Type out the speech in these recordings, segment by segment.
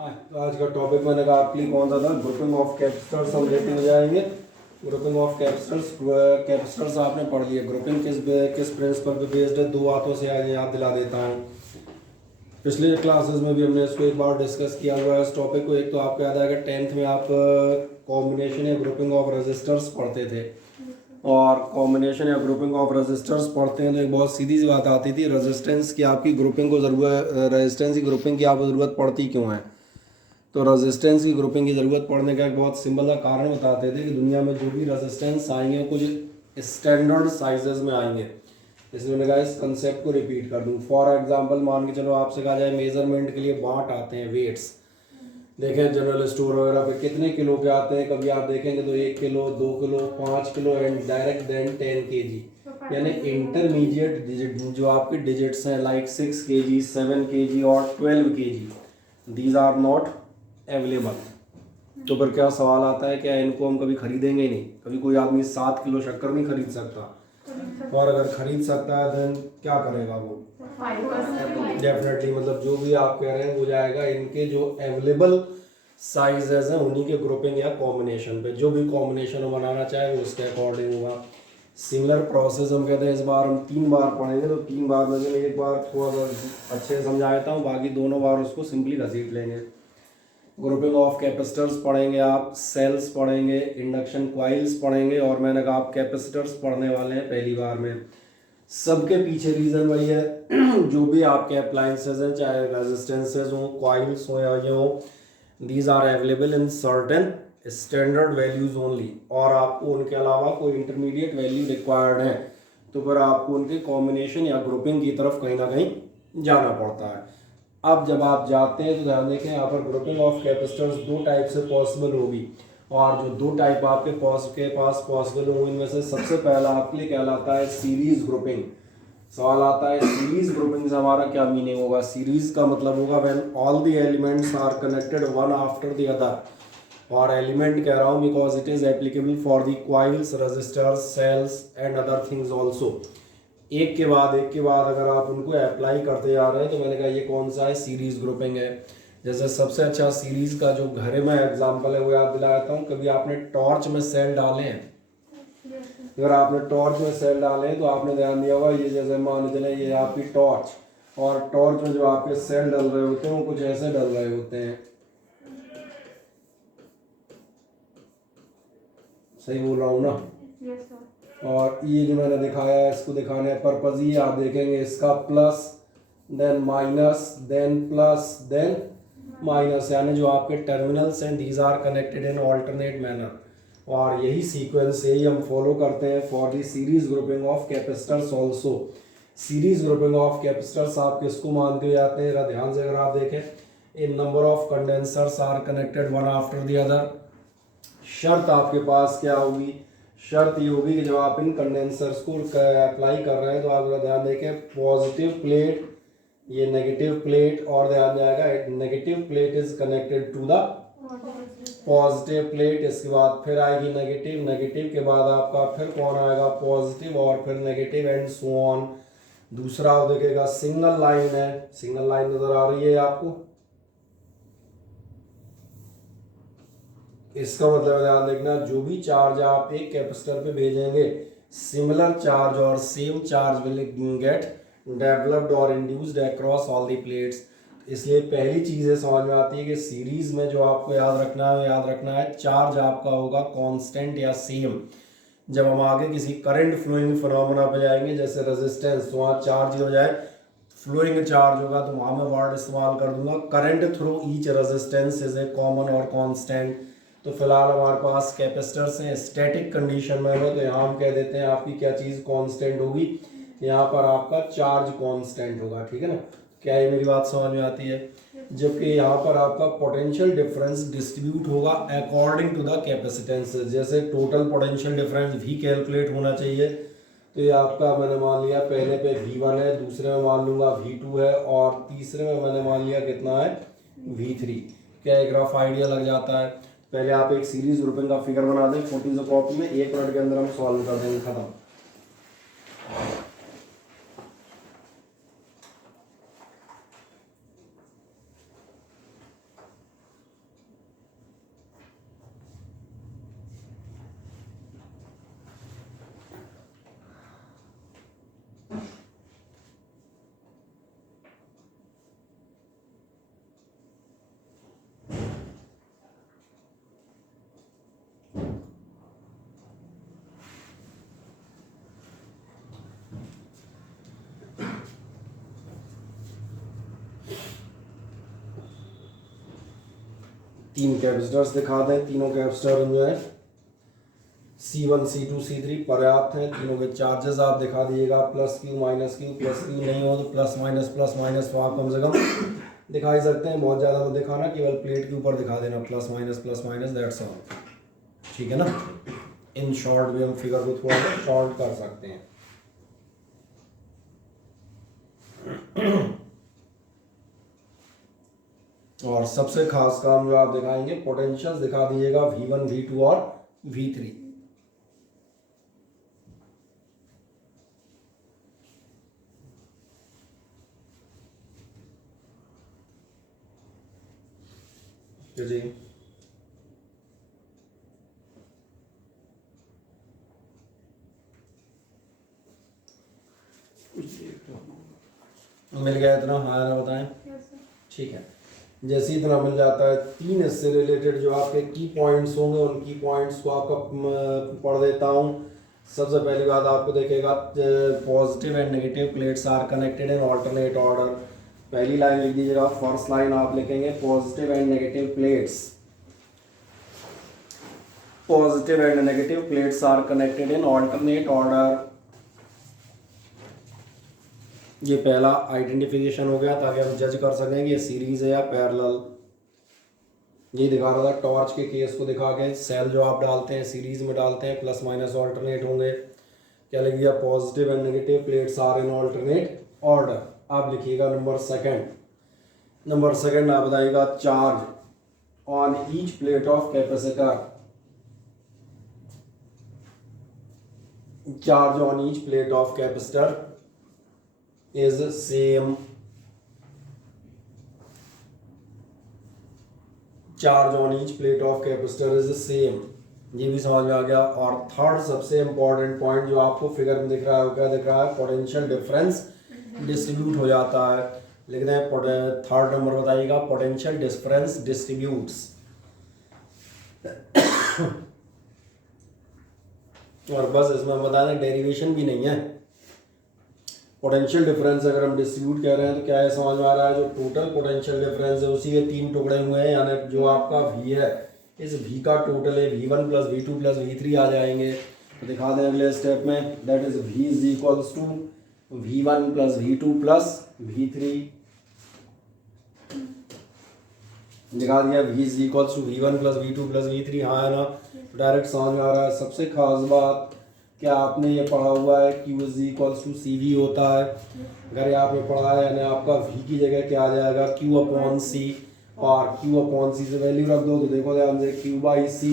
तो आज का टॉपिक मैंने कहा आपके लिए कौन सा था, ग्रुपिंग ऑफ कैपेसिटर्स हम लेते हुए जाएंगे। ग्रुपिंग ऑफ कैपेसिटर्स, कैपेसिटर्स आपने पढ़ लिया। ग्रुपिंग किस प्रिंसिपल पे बेस्ड है, दो बातों से आज याद दिला देता हूँ। पिछले क्लासेस में भी हमने इसको एक बार डिस्कस किया हुआ है इस टॉपिक को। एक तो आपको याद आएगा 10th में आप कॉम्बिनेशन या ग्रुपिंग ऑफ रेजिस्टर्स पढ़ते थे, और कॉम्बिनेशन या ग्रुपिंग ऑफ रेजिस्टर्स पढ़ते हैं तो एक बहुत सीधी सी बात आती थी, रेजिस्टेंस की आपकी ग्रुपिंग को ज़रूरत, रेजिस्टेंस की ग्रुपिंग की आपको ज़रूरत पड़ती क्यों है। तो रेजिस्टेंस की ग्रुपिंग की ज़रूरत पड़ने का एक बहुत सिंपल सा कारण बताते थे कि दुनिया में जो भी रेजिस्टेंस आएंगे वो कुछ स्टैंडर्ड साइजेस में आएंगे। इसलिए मैंने कहा इस कंसेप्ट को रिपीट कर दूँ। फॉर एग्जांपल मान के चलो आपसे कहा जाए मेजरमेंट के लिए बांट आते हैं, वेट्स देखें जनरल स्टोर वगैरह पे कितने किलो के आते हैं, कभी आप देखेंगे तो 1 kilo, 2 kilo, 5 kilo and direct then 10 kg, यानी इंटरमीडिएट डिजिट जो आपके डिजिट्स हैं लाइक 6 kg, 7 kg और 12 kg, these are not available. तो फिर क्या सवाल आता है, क्या इनको हम कभी खरीदेंगे ही नहीं। कभी कोई आदमी 7 किलो शक्कर नहीं खरीद सकता, और अगर खरीद सकता है देन क्या करेगा वो, डेफिनेटली मतलब जो भी आप कह रहे हैं वो जाएगा इनके जो अवेलेबल साइजेस हैं उन्हीं के ग्रुपिंग या कॉम्बिनेशन पे। जो भी कॉम्बिनेशन बनाना चाहे वो उसके अकॉर्डिंग होगा। सिमिलर प्रोसेस हम कहते हैं इस बार हम 3 बार पढ़ेंगे, तो 3 बार में से एक बार थोड़ा सा अच्छे से समझा देता हूँ, बाकी दोनों बार उसको सिंपली घसीट लेंगे। ग्रुपिंग ऑफ कैपेसिटर्स पढ़ेंगे, आप सेल्स पढ़ेंगे, इंडक्शन क्वाइल्स पढ़ेंगे, और मैंने कहा आप कैपेसिटर्स पढ़ने वाले हैं पहली बार में। सबके पीछे रीज़न वही है जो भी आपके अप्लायंसेज हैं, चाहे रेजिस्टेंसेज हों, क्वाइल्स हों या ये हों, these are available in certain standard values only, और आपको उनके अलावा कोई इंटरमीडिएट वैल्यू रिक्वायर्ड है तो फिर आपको उनके कॉम्बिनेशन या ग्रुपिंग की तरफ कहीं ना कहीं जाना पड़ता है। अब जब आप जाते हैं तो ध्यान देखें यहाँ पर ग्रुपिंग ऑफ कैपेसिटर्स 2 टाइप से पॉसिबल होगी, और जो 2 टाइप आपके पास पॉसिबल होंगे इनमें से सबसे पहला आपके लिए कहलाता है सीरीज ग्रुपिंग। सवाल आता है सीरीज ग्रुपिंग से हमारा क्या मीनिंग होगा। सीरीज का मतलब होगा when all the elements are connected one after the other, और एलिमेंट कह रहा हूँ because it is applicable for the coils, resistors, cells and other things also. एक के बाद अगर आप उनको अप्लाई करते जा रहे हैं तो मैंने कहा ये कौन सा है, सीरीज ग्रुपिंग है। जैसे सबसे अच्छा सीरीज का जो घर में एग्जांपल है वो याद दिलाता हूँ। कभी आपने टॉर्च में सेल डाले हैं, अगर आपने टॉर्च में सेल डाले हैं तो आपने ध्यान दिया होगा, ये जैसे मान चले ये आपकी टॉर्च, और टॉर्च में जो आपके सेल डल रहे होते हैं वो कुछ ऐसे डल रहे होते हैं, सही बोल रहा हूँ ना। और ये जो मैंने दिखाया है इसको दिखाने पर्पज ये आप देखेंगे इसका plus then minus then plus then minus, यानी जो आपके टर्मिनल्स हैं these are connected in alternate manner, और यही सीक्वेंस यही हम फॉलो करते हैं for the series grouping of capacitors also. Series grouping of capacitors आप किसको मानते हो जाते हैं, ध्यान से अगर आप देखें, in number of condensers are connected one after the other. शर्त आपके पास क्या होगी, शर्त ये होगी कि जब आप इन कंडेंसर्स को अप्लाई कर रहे हैं तो आप ध्यान देखें पॉजिटिव प्लेट, ये नेगेटिव प्लेट, और ध्यान जाएगा negative plate is connected to the positive plate. इसके बाद फिर आएगी नेगेटिव, नेगेटिव के बाद आपका फिर कौन आएगा, पॉजिटिव, और फिर नेगेटिव एंड सो ऑन। दूसरा आप देखेगा सिंगल लाइन है, सिंगल लाइन नजर आ रही है आपको, इसका मतलब ध्यान देखना जो भी चार्ज आप एक कैपेसिटर पे भेजेंगे सिमिलर चार्ज और same charge will get developed और induced across all the plates. इसलिए पहली चीज़ है समझ में आती है कि सीरीज में जो आपको याद रखना है चार्ज आपका होगा कांस्टेंट या सेम। जब हम आगे किसी करंट फ्लोइंग फिनोमेना पे जाएंगे जैसे रेजिस्टेंस, तो वहाँ चार्ज हो जाए फ्लोइंग चार्ज होगा तो वहाँ मैं वर्ड इस्तेमाल कर दूंगा current through each resistance is a common और कांस्टेंट। तो फिलहाल हमारे पास कैपेसिटर्स हैं स्टैटिक कंडीशन में है, तो यहाँ हम कह देते हैं आपकी क्या चीज़ कांस्टेंट होगी, यहाँ पर आपका चार्ज कांस्टेंट होगा, ठीक है ना। क्या ये मेरी बात समझ में आती है। जबकि यहाँ पर आपका पोटेंशियल डिफरेंस डिस्ट्रीब्यूट होगा अकॉर्डिंग टू द कैपेसिटेंस। जैसे टोटल पोटेंशियल डिफरेंस भी कैलकुलेट होना चाहिए, तो ये आपका मैंने मान लिया पहले पे V1 है, दूसरे में मान लूंगा V2 है, और तीसरे में मैंने मान लिया कितना है V3। क्या एक रफ आइडिया लग जाता है। पहले आप एक सीरीज ग्रुपिंग का फिगर बना दें छोटी सी कॉपी में, 1 मिनट के अंदर हम सॉल्व कर देंगे, खत्म। तीन कैपेसिटर्स दिखा दें। तीनों कैपेसिटर जो है C1 C2 C3 पर्याप्त हैं। तीनों के चार्जेस आप दिखा दीजिएगा, plus Q minus Q. Plus Q नहीं हो तो प्लस माइनस तो आप कम से कम दिखा ही सकते हैं, बहुत ज़्यादा तो दिखाना, केवल प्लेट के ऊपर दिखा देना प्लस माइनस दैट्स ऑल, ठीक है ना। इन शॉर्ट भी हम फिगर को थोड़ा सा शॉर्ट कर सकते हैं। और सबसे खास काम जो आप दिखाएंगे, पोटेंशियल्स दिखा दीजिएगा V1 V2 और V3। जी मिल गया इतना? हाँ ना, बताएं। ठीक है, जैसे इतना मिल जाता है, तीन इससे रिलेटेड जो आपके की पॉइंट्स होंगे उन की पॉइंट्स को आपका पढ़ देता हूँ। सबसे पहली बात आपको देखेगा, positive and negative plates are connected in alternate order. पहली लाइन लिख दीजिएगा, फर्स्ट लाइन आप लिखेंगे positive and negative plates, positive and negative plates are connected in alternate order. ये पहला आइडेंटिफिकेशन हो गया, ताकि हम जज कर सकें कि ये सीरीज है या पैरेलल। ये दिखा रहा था टॉर्च के केस को दिखा के, सेल जो आप डालते हैं सीरीज में डालते हैं, प्लस माइनस ऑल्टरनेट होंगे। क्या लिख दिया? Positive and negative plates are in alternate order. आप लिखिएगा नंबर सेकंड आप बताइएगा, charge on each plate of capacitor, charge on each plate of capacitor is same, charge on each plate of capacitor is same। ये भी समझ में आ गया। और थर्ड सबसे इंपॉर्टेंट पॉइंट जो आपको फिगर में दिख रहा है, क्या दिख रहा है? पोटेंशियल डिफरेंस डिस्ट्रीब्यूट हो जाता है। लिख दें थर्ड नंबर बताइएगा, पोटेंशियल डिफरेंस डिस्ट्रीब्यूट्स। और बस इसमें बता दें, डेरिवेशन भी नहीं है। पोटेंशियल डिफरेंस अगर हम डिस्ट्रीब्यूट कह रहे हैं तो क्या है, समझ में आ रहा है? जो टोटल पोटेंशियल डिफरेंस है उसी के तीन टुकड़े हुए हैं, यानी जो आपका V है, इस V का टोटल है V1 plus V2 plus V3 आ जाएंगे। तो दिखा दें अगले स्टेप में, that is V is equals to V1 plus V2 plus V3। दिखा दिया V is equals to V1 plus V2 plus V3। हाँ है ना, डायरेक्ट समझ में आ रहा है। सबसे खास बात, क्या आपने ये पढ़ा हुआ है Q is equals to CV होता है? अगर ये आपने पढ़ा है, यानी आपका V की जगह क्या आ जाएगा? Q अपॉन C, और Q अपॉन C से वैल्यू रख दो तो देखो ध्यान से, Q बाई C।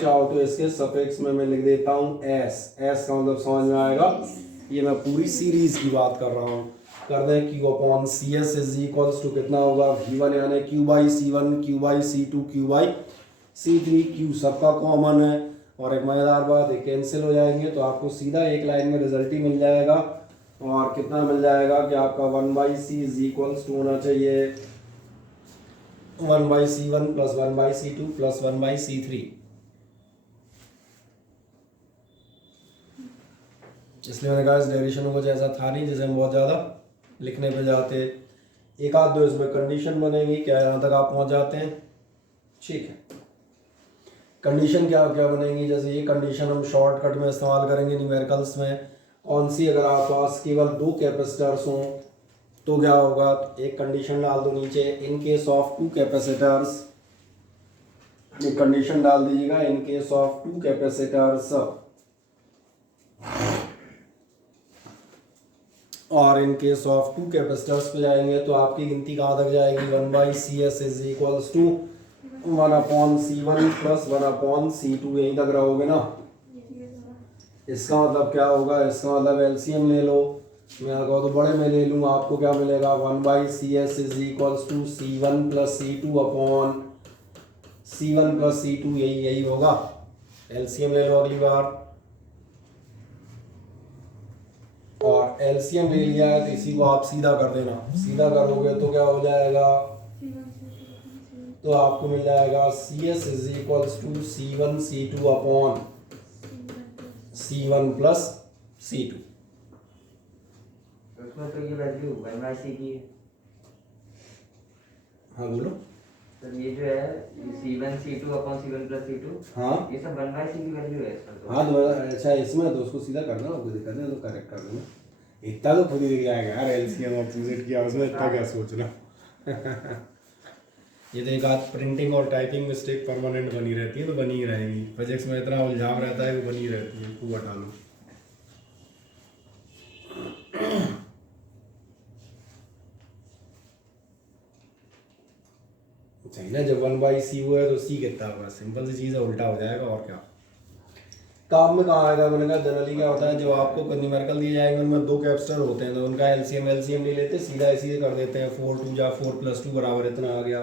चाहो तो इसके सफिक्स में मैं लिख देता हूँ S। S का मतलब समझ में आएगा, ये मैं पूरी सीरीज की बात कर रहा हूँ। कर दें Q upon CS is equals to कितना होगा? V1 यानी Q by C1, Q by C2, Q by C3। Q सबका कॉमन है, और एक मज़ेदार बात, ये कैंसिल हो जाएंगे तो आपको सीधा एक लाइन में रिजल्ट ही मिल जाएगा। और कितना मिल जाएगा कि आपका 1/c इज इक्वल्स टू होना चाहिए 1/c1 plus 1/c2 plus 1/c3। इसलिए मैंने कहा इस डेरिवेशन को जैसा था नहीं, जैसे हम बहुत ज़्यादा लिखने पे जाते। एक आध दो इसमें कंडीशन बनेगी, क्या यहाँ तक आप पहुँच जाते हैं? ठीक है, कंडीशन क्या क्या बनेगी? जैसे ये कंडीशन हम शॉर्टकट में इस्तेमाल करेंगे न्यूमेरिकल्स में। कौन सी? अगर आप पास केवल दो कैपेसिटर्स हों तो क्या होगा? एक कंडीशन डाल दो नीचे, in case of two capacitors, एक कंडीशन डाल दीजिएगा, in case of two capacitors. और in case of two capacitors पे जाएंगे तो आपकी गिनती कहाँ तक जाएगी? 1/CS is equals to 1/C1 plus 1/C2, यहीं तक रहोगे ना। इसका मतलब क्या होगा? इसका मतलब एलसीएम ले लो, मैं अगर तो बड़े में ले लूँगा, आपको क्या मिलेगा? 1/CS is equals to C1 plus C2 upon C1 plus C2, यही होगा। एलसीएम ले लो अगली बार, और एलसीएम ले लिया है तो इसी को आप सीधा कर देना। सीधा करोगे तो क्या हो जाएगा? तो आपको मिल जाएगा CS is equals to C1 C2 upon C1 plus C2। उसमें तो ये वैल्यू 1/c की है। हाँ बोलो। तो ये जो है C1 C2 upon C1 plus C2, हाँ ये सब 1/c की वैल्यू है इसमें तो। हाँ दोबारा अच्छा इसमें तो उसको सीधा करना, कोई दिक्कत नहीं, तो करेक्ट कर देना। इतना तो खुद ही दिख जाएगा यार, एलसीएम ऑपोजिट किया उसमें, इतना क्या सोचना। ये तो एक आध प्रिंटिंग और टाइपिंग मिस्टेक परमानेंट बनी रहती है, तो बनी ही रहेगी। फिजिक्स में इतना उलझाव रहता है, वो बनी रहती है, वो हटा लो। सही ना, जब 1/c हुआ है तो c कितना होगा, सिंपल सी चीज़ है, उल्टा हो जाएगा और क्या। काम में कहाँ आएगा, मैंने कहा जनरली क्या होता है, जब आपको न्यूमेरिकल दिए जाएंगे उनमें दो कैप्स्टर होते हैं, तो उनका एलसीएम नहीं लेते, सीधा इसी कर देते हैं, 4 2 जा 4 + 2 बराबर इतना आ गया।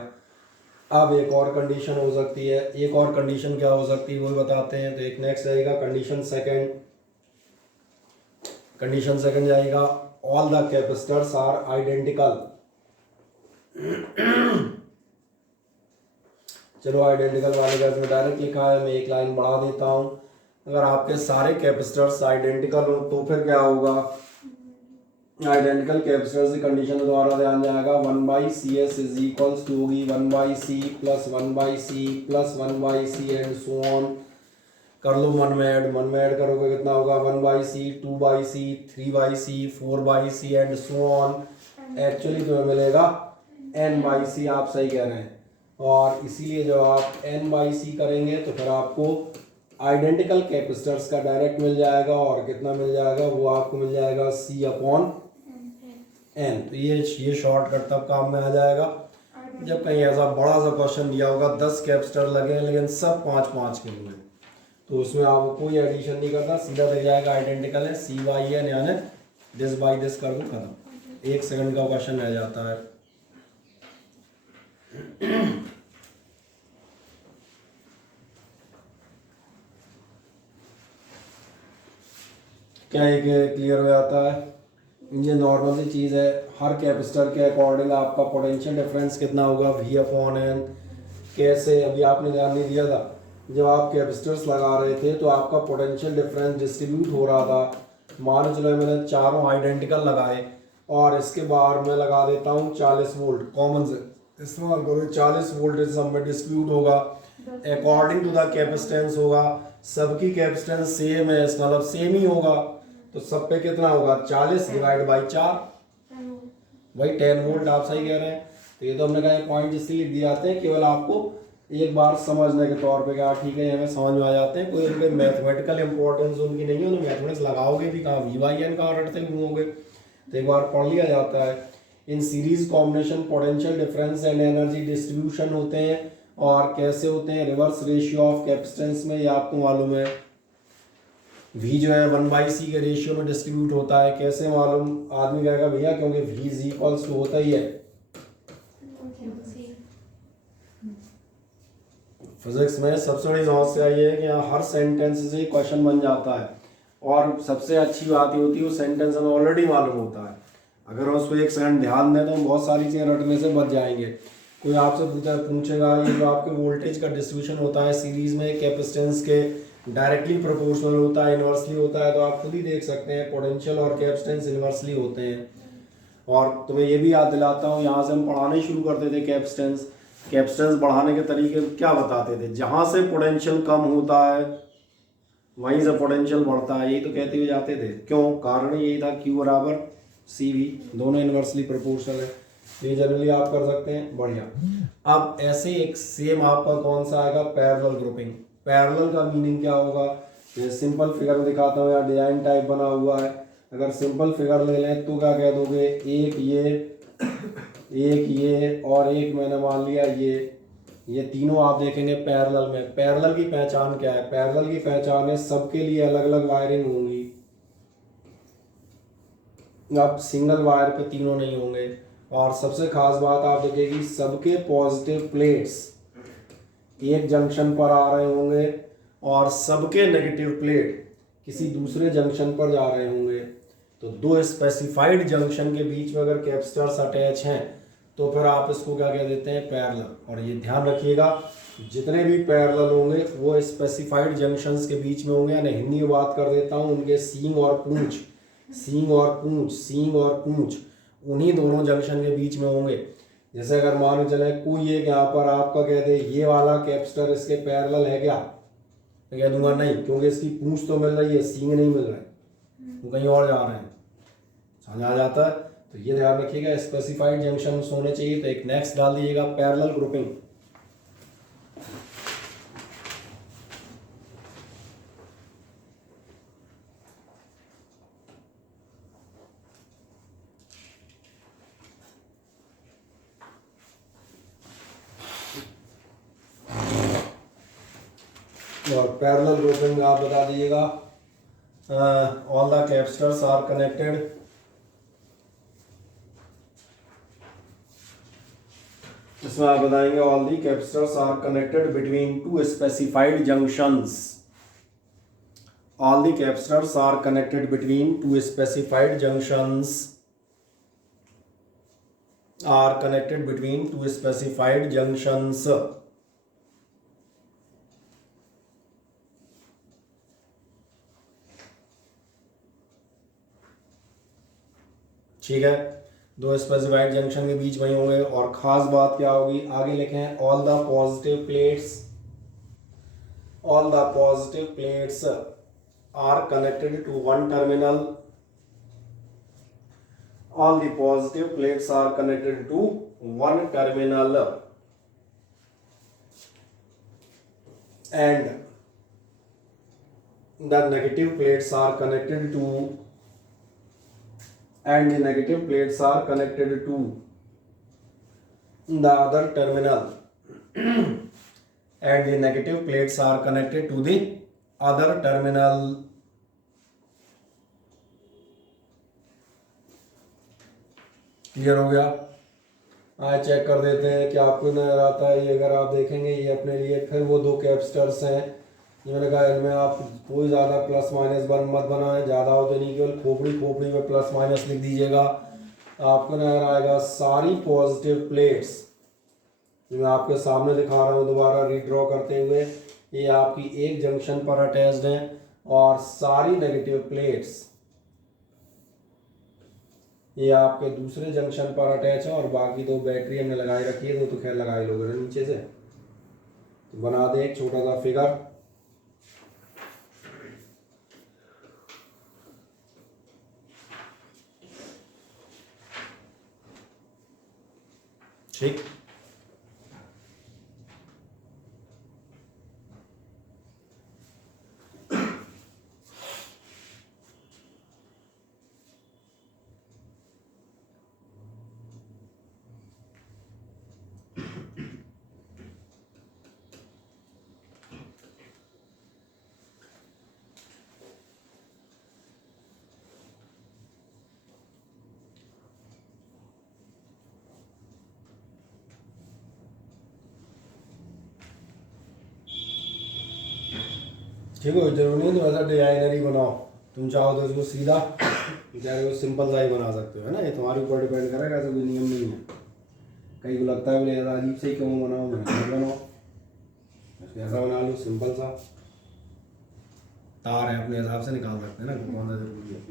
अब एक और कंडीशन हो सकती है, एक और कंडीशन क्या हो सकती है वो बताते हैं। तो एक नेक्स्ट रहेगा कंडीशन सेकंड, कंडीशन सेकंड जाएगा all the capacitors are identical. चलो आइडेंटिकल वाले का इसमें डायरेक्ट लिखा है, मैं एक लाइन बढ़ा देता हूँ। अगर आपके सारे कैपेसिटर्स आइडेंटिकल हो तो फिर क्या होगा, आइडेंटिकल कैपेसिटर्स की कंडीशन द्वारा ध्यान जाएगा, 1/CS इज इक्वल्स टू होगी 1/C plus 1/C plus 1/C and so on. कर लो मन में ऐड करोगे कितना होगा, 1/C 2/C 3/C 4/C and so on. Actually तुम्हें मिलेगा n/C, आप सही कह रहे हैं। और इसीलिए जब आप n/C करेंगे तो फिर आपको आइडेंटिकल कैपेसिटर्स का डायरेक्ट मिल जाएगा, और कितना मिल जाएगा, वो आपको मिल जाएगा C/n। तो ये शॉर्टकट तब काम में आ जाएगा जब कहीं ऐसा बड़ा सा क्वेश्चन दिया होगा, 10 कैपेसिटर लगे हैं लेकिन सब 5-5 के होंगे, तो उसमें आपको कोई एडिशन नहीं करना, सीधा लग जाएगा आइडेंटिकल है C/n, यानी दिस बाई दिस कर दो, खत्म। 1 सेकंड का क्वेश्चन रह जाता है। क्या ये क्लियर हो जाता है। ये नॉर्मल सी चीज़ है, हर कैपेसिटर के अकॉर्डिंग आपका पोटेंशियल डिफरेंस कितना होगा, V/n। कैसे, अभी आपने ध्यान नहीं दिया था, जब आप कैपेसिटर्स लगा रहे थे तो आपका पोटेंशियल डिफरेंस डिस्ट्रीब्यूट हो रहा था। मान चलो मैंने चारों आइडेंटिकल लगाए और इसके बाहर मैं लगा देता हूँ 40 वोल्ट, कॉमन से इस्तेमाल करो, 40 वोल्ट सब में डिस्ट्रीब्यूट होगा अकॉर्डिंग टू द कैपेसिटेंस होगा, सबकी कैपेसिटेंस सेम है, इसका मतलब सेम ही होगा, तो सब पे कितना होगा, 40 डिवाइड बाई 4, वही 10 वोल्ट। आप सही कह रहे हैं। तो ये तो हमने कहा पॉइंट इसलिए दिए जाते हैं केवल आपको एक बार समझने के तौर पे, क्या ठीक है हमें समझ में आ जाते हैं, कोई उनके मैथमेटिकल इंपॉर्टेंस उनकी नहीं है, उन्हें मैथमेटिक्स लगाओगे भी कहाँ, V/n कहाँ रटते घूमोगे, तो एक बार पढ़ लिया जाता है। In series combination potential difference and energy distribution होते हैं, और कैसे होते हैं, रिवर्स रेशियो ऑफ कैपेसिटेंस में, ये आपको मालूम है। V जो है 1/C के रेशियो में डिस्ट्रीब्यूट होता है, कैसे मालूम, आदमी कहेगा भैया क्योंकि V इज इक्वल्स टू होता ही है, फिजिक्स में सबसे बड़ी समस्या ये है कि यहाँ हर सेंटेंस से क्वेश्चन बन जाता है, और सबसे अच्छी बात ये होती है वो सेंटेंस हमें ऑलरेडी मालूम होता है, अगर हम उस पर 1 सेकंड ध्यान दें तो हम बहुत सारी चीज़ें रटने से बच जाएंगे। कोई आपसे पूछेगा ये जो आपके वोल्टेज का डिस्ट्रीब्यूशन होता है सीरीज में कैपेसिटेंस के डायरेक्टली प्रोपोर्शनल होता है, इन्वर्सली होता है, तो आप खुद ही देख सकते हैं पोटेंशियल और कैपेसिटेंस इन्वर्सली होते हैं। और तुम्हें ये भी याद दिलाता हूँ, यहाँ से हम पढ़ाने शुरू करते थे कैपेसिटेंस बढ़ाने के तरीके क्या बताते थे, जहाँ से पोटेंशियल कम होता है वहीं से पोटेंशियल बढ़ता है, यही तो कहते हुए जाते थे। क्यों, कारण यही था Q बराबर CV, दोनों इन्वर्सली प्रोपोर्शनल है। ये जनरली आप कर सकते हैं, बढ़िया। अब ऐसे एक सेम आपका कौन सा आएगा, पैरेलल ग्रुपिंग। पैरेलल का मीनिंग क्या होगा, ये सिंपल फिगर में दिखाता हूँ, यहाँ डिजाइन टाइप बना हुआ है। अगर सिंपल फिगर ले लें तो क्या कह दोगे, एक ये और एक मैंने मान लिया ये तीनों आप देखेंगे पैरेलल में। पैरेलल की पहचान क्या है, पैरेलल की पहचान है सबके लिए अलग अलग वायरिंग होंगी, अब सिंगल वायर पे तीनों नहीं होंगे। और सबसे खास बात आप देखेगी, सबके पॉजिटिव प्लेट्स एक जंक्शन पर आ रहे होंगे और सबके नेगेटिव प्लेट किसी दूसरे जंक्शन पर जा रहे होंगे। तो दो स्पेसिफाइड जंक्शन के बीच में अगर कैपेसिटर्स अटैच हैं तो फिर आप इसको क्या कह देते हैं, पैरेलल। और ये ध्यान रखिएगा, जितने भी पैरेलल होंगे वो स्पेसिफाइड जंक्शंस के बीच में होंगे, यानी हिंदी में बात कर देता हूँ, उनके सींग और पूंछ उन्हीं दोनों जंक्शन के बीच में होंगे। जैसे अगर मान के चले कोई एक यहाँ पर आपका कह दे ये वाला कैपेसिटर इसके पैरेलल है क्या, तो कह दूंगा नहीं, क्योंकि इसकी पूंछ तो मिल रही है, सींग नहीं मिल रहा है, तो कहीं और जा रहे हैं। समझ आ जाता है। तो ये ध्यान रखिएगा, स्पेसिफाइड जंक्शन होने चाहिए। तो एक नेक्स्ट डाल दीजिएगा, पैरेलल ग्रुपिंग। और पैरेलल ग्रुपिंग आप बता दीजिएगा, all the capacitors are connected इसमें आप बताएंगे all the capacitors are connected between two specified junctions. All the capacitors are connected between two specified junctions, are connected between two specified junctions. ठीक है, दो specified junction के बीच वही होंगे। और खास बात क्या होगी, आगे लिखे हैं all the positive plates, all the positive plates are connected to one terminal, all the positive plates are connected to one terminal and the negative plates are connected to and the negative plates are connected to the other terminal and the negative plates are connected to the other terminal। Clear हो गया। आए check कर देते हैं कि आपको नजर आता है। ये अगर आप देखेंगे ये अपने लिए फिर वो दो कैपेसिटर्स हैं, ये मैंने कहा इनमें आप कोई ज़्यादा प्लस माइनस मत बनाएं, ज़्यादा हो तो नहीं, केवल खोपड़ी में प्लस माइनस लिख दीजिएगा। आपको नजर आएगा सारी पॉजिटिव प्लेट्स जो मैं आपके सामने दिखा रहा हूँ दोबारा रीड्रॉ करते हुए, ये आपकी एक जंक्शन पर अटैच्ड हैं, और सारी नेगेटिव प्लेट्स ये आपके दूसरे जंक्शन पर अटैच है। और बाकी दो बैटरी हमने लगाई रखी है, तो खैर लगाई लोगे ना नीचे से। तो बना दे एक छोटा सा फिगर। ठीक, ठीक हो, जरूरी नहीं तो ऐसा डिजाइनर ही बनाओ। तुम चाहो तो इसको सीधा चाहे सिंपल सा ही बना सकते हो, है ना। ये तुम्हारे ऊपर डिपेंड करेगा, ऐसा कोई नियम नहीं है। कई को लगता है बोले ऐसा अजीब से ही क्यों बनाओ, मैं बनाओ ऐसा बना लो सिंपल सा। तार है अपने हिसाब से निकाल सकते हैं ना, कौन सा जरूरी है।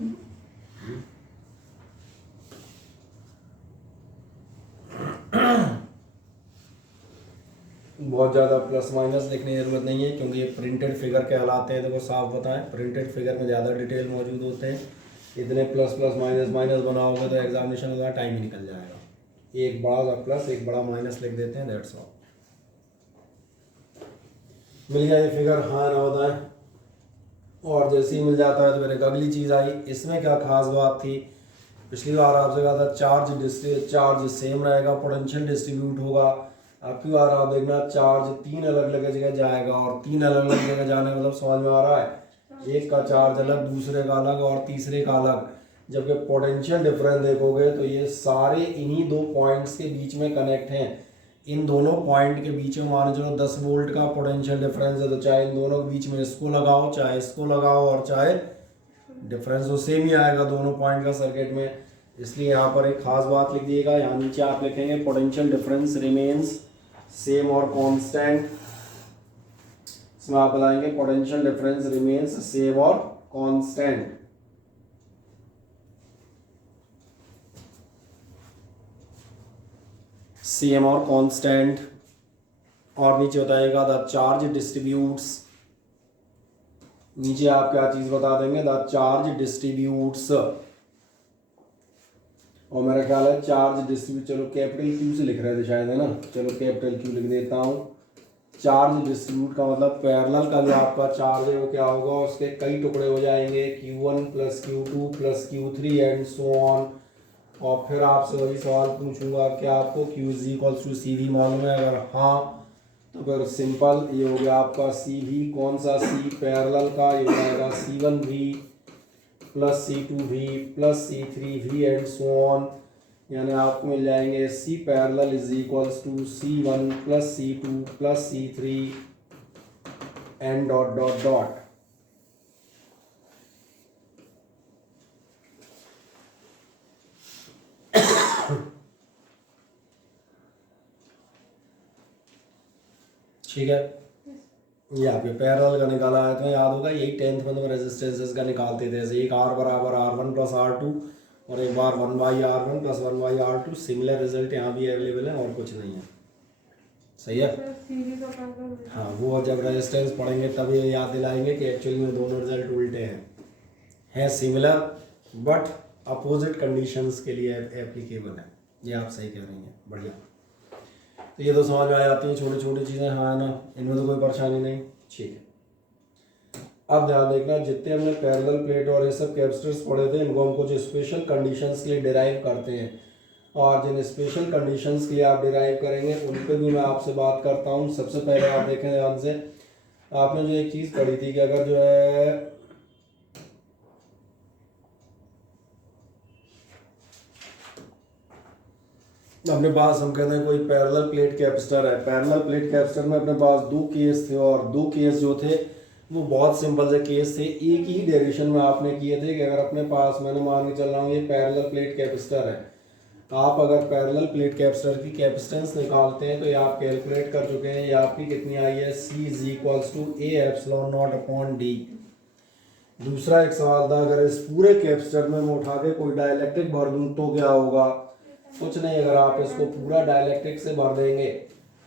बहुत ज़्यादा प्लस माइनस लिखने की ज़रूरत नहीं है, क्योंकि ये प्रिंटेड फिगर कहलाते हैं। देखो साफ बताएं, प्रिंटेड फिगर में ज़्यादा डिटेल मौजूद होते हैं। इतने प्लस प्लस माइनस माइनस बनाओगे तो एग्जामिनेशन का टाइम ही निकल जाएगा। एक बड़ा सा प्लस एक बड़ा माइनस लिख देते हैं, दैट्स ऑल। मिल जाए फिगर, हाँ ना बताएं। और जैसे ही मिल जाता है तो मेरे अगली चीज़ आई। इसमें क्या खास बात थी, पिछली बार आपसे कहा था चार्ज सेम रहेगा, पोटेंशियल डिस्ट्रीब्यूट होगा। आपकी बार आप देखना चार्ज तीन अलग अलग जगह जाएगा, और तीन अलग अलग जगह जाने मतलब समझ में आ रहा है, एक का चार्ज अलग, दूसरे का अलग और तीसरे का अलग। जबकि पोटेंशियल डिफरेंस देखोगे तो ये सारे इन्हीं दो पॉइंट्स के बीच में कनेक्ट हैं। इन दोनों पॉइंट के बीच में मान चलो 10 वोल्ट का पोटेंशियल डिफरेंस है, तो चाहे इन दोनों के बीच में इसको लगाओ चाहे इसको लगाओ, और चाहे डिफरेंस तो सेम ही आएगा दोनों पॉइंट का सर्किट में। इसलिए यहाँ पर एक खास बात लिख दिएगा, यहाँ नीचे आप लिखेंगे पोटेंशियल डिफरेंस रिमेन्स सेम और कांस्टेंट। इसमें आप बताएंगे पोटेंशियल डिफरेंस रिमेन्स सेम और कांस्टेंट। सेम और कांस्टेंट, और नीचे बताएगा द चार्ज डिस्ट्रीब्यूट्स, नीचे आप क्या चीज बता देंगे, द चार्ज डिस्ट्रीब्यूट्स, और मेरा ख्याल है चार्ज डिस्ट्रीब्यूट, चलो कैपिटल क्यू से लिख रहे थे शायद, है ना, चलो कैपिटल क्यू लिख देता हूँ। चार्ज डिस्ट्रीब्यूट का मतलब पैरेलल का जो आपका चार्ज है वो क्या होगा, उसके कई टुकड़े हो जाएंगे, Q1 plus Q2 plus Q3 and so on. और फिर आपसे वही सवाल पूछूंगा कि आपको Q is equals to CV मालूम है, अगर हाँ तो फिर सिंपल ये हो गया आपका CV, कौन सा C, पैरेलल का, ये हो जाएगा C1V plus C2V plus C3V and so on, यानी आपको मिल जाएंगे C parallel is equals to C1 plus C2 plus C3 and dot dot dot. ठीक है, ये आपके पैरेलल का निकाला है तो याद होगा, यही 10th में रेजिस्टेंसेस का निकालते थे, जैसे एक R बराबर R1 प्लस R2 और एक बार 1/R1 plus 1/R2। Similar result यहाँ भी अवेलेबल है और कुछ नहीं है, सही है। हाँ, वो जब रेजिस्टेंस पढ़ेंगे तब ये याद दिलाएंगे कि एक्चुअली में दोनों रिजल्ट उल्टे हैं सिमिलर बट अपोजिट कंडीशंस के लिए एप्लीकेबल है, ये आप सही कह रही हैं, बढ़िया। तो ये तो समझ में आ जाती हैं छोटी छोटी चीज़ें, हाँ ना, इनमें तो कोई परेशानी नहीं, ठीक है। अब ध्यान देखना, जितने हमने पैरेलल प्लेट और ये सब कैपेसिटर्स पढ़े थे, इनको हम कुछ स्पेशल कंडीशंस के लिए डिराइव करते हैं, और जिन स्पेशल कंडीशंस के लिए आप डिराइव करेंगे उन पर भी मैं आपसे बात करता हूँ। सबसे पहले आप देखें ध्यान से, आपने जो एक चीज़ पढ़ी थी कि अगर जो है अपने पास, हम कहते हैं कोई पैरेलल प्लेट कैपेसिटर है, पैरेलल प्लेट कैपेसिटर में अपने पास दो केस थे, और दो केस जो थे वो बहुत सिंपल से केस थे, एक ही डायरेक्शन में आपने किए थे कि अगर अपने पास, मैंने मान के चल रहा हूँ ये पैरेलल प्लेट कैपेसिटर है, आप अगर पैरेलल प्लेट कैपेसिटर की कैपेसिटेंस निकालते हैं तो ये आप कैलकुलेट कर चुके हैं, ये आपकी कितनी आई है, C is equals to A epsilon not upon D। दूसरा एक सवाल था, अगर इस पूरे कैपेसिटर में मैं उठा के कोई डाइलेक्ट्रिक भर दूँ तो क्या होगा, कुछ नहीं, अगर आप इसको पूरा डाइलेक्ट्रिक से भर देंगे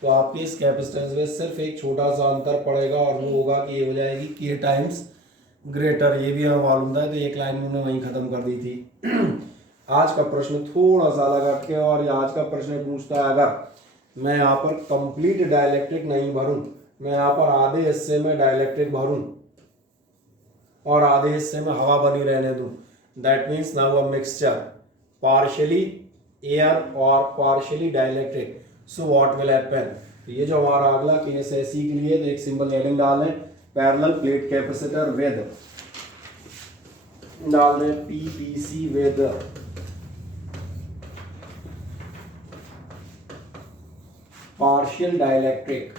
तो आपकी इस कैपेसिटेंस में सिर्फ एक छोटा सा अंतर पड़ेगा, और वो होगा कि ये हो जाएगी K टाइम्स ग्रेटर। ये भी हमें मालूम था, तो एक लाइन में वहीं ख़त्म कर दी थी। आज का प्रश्न थोड़ा सा अलग हटके, और ये आज का प्रश्न पूछता है, अगर मैं यहाँ पर कंप्लीट डाइलेक्ट्रिक नहीं भरूँ, मैं यहाँ पर आधे हिस्से में डाइलेक्ट्रिक भरूँ और आधे हिस्से में हवा बनी रहने दूँ, that means now a mixture partially air और partially dielectric, so what will happen. तो ये जो हमारा अगला केस है सी के लिए, तो एक सिंपल हेडिंग डाल दें, पैरेलल प्लेट कैपेसिटर विद, डाल दें PPC विद पार्शियल डाइलेक्ट्रिक।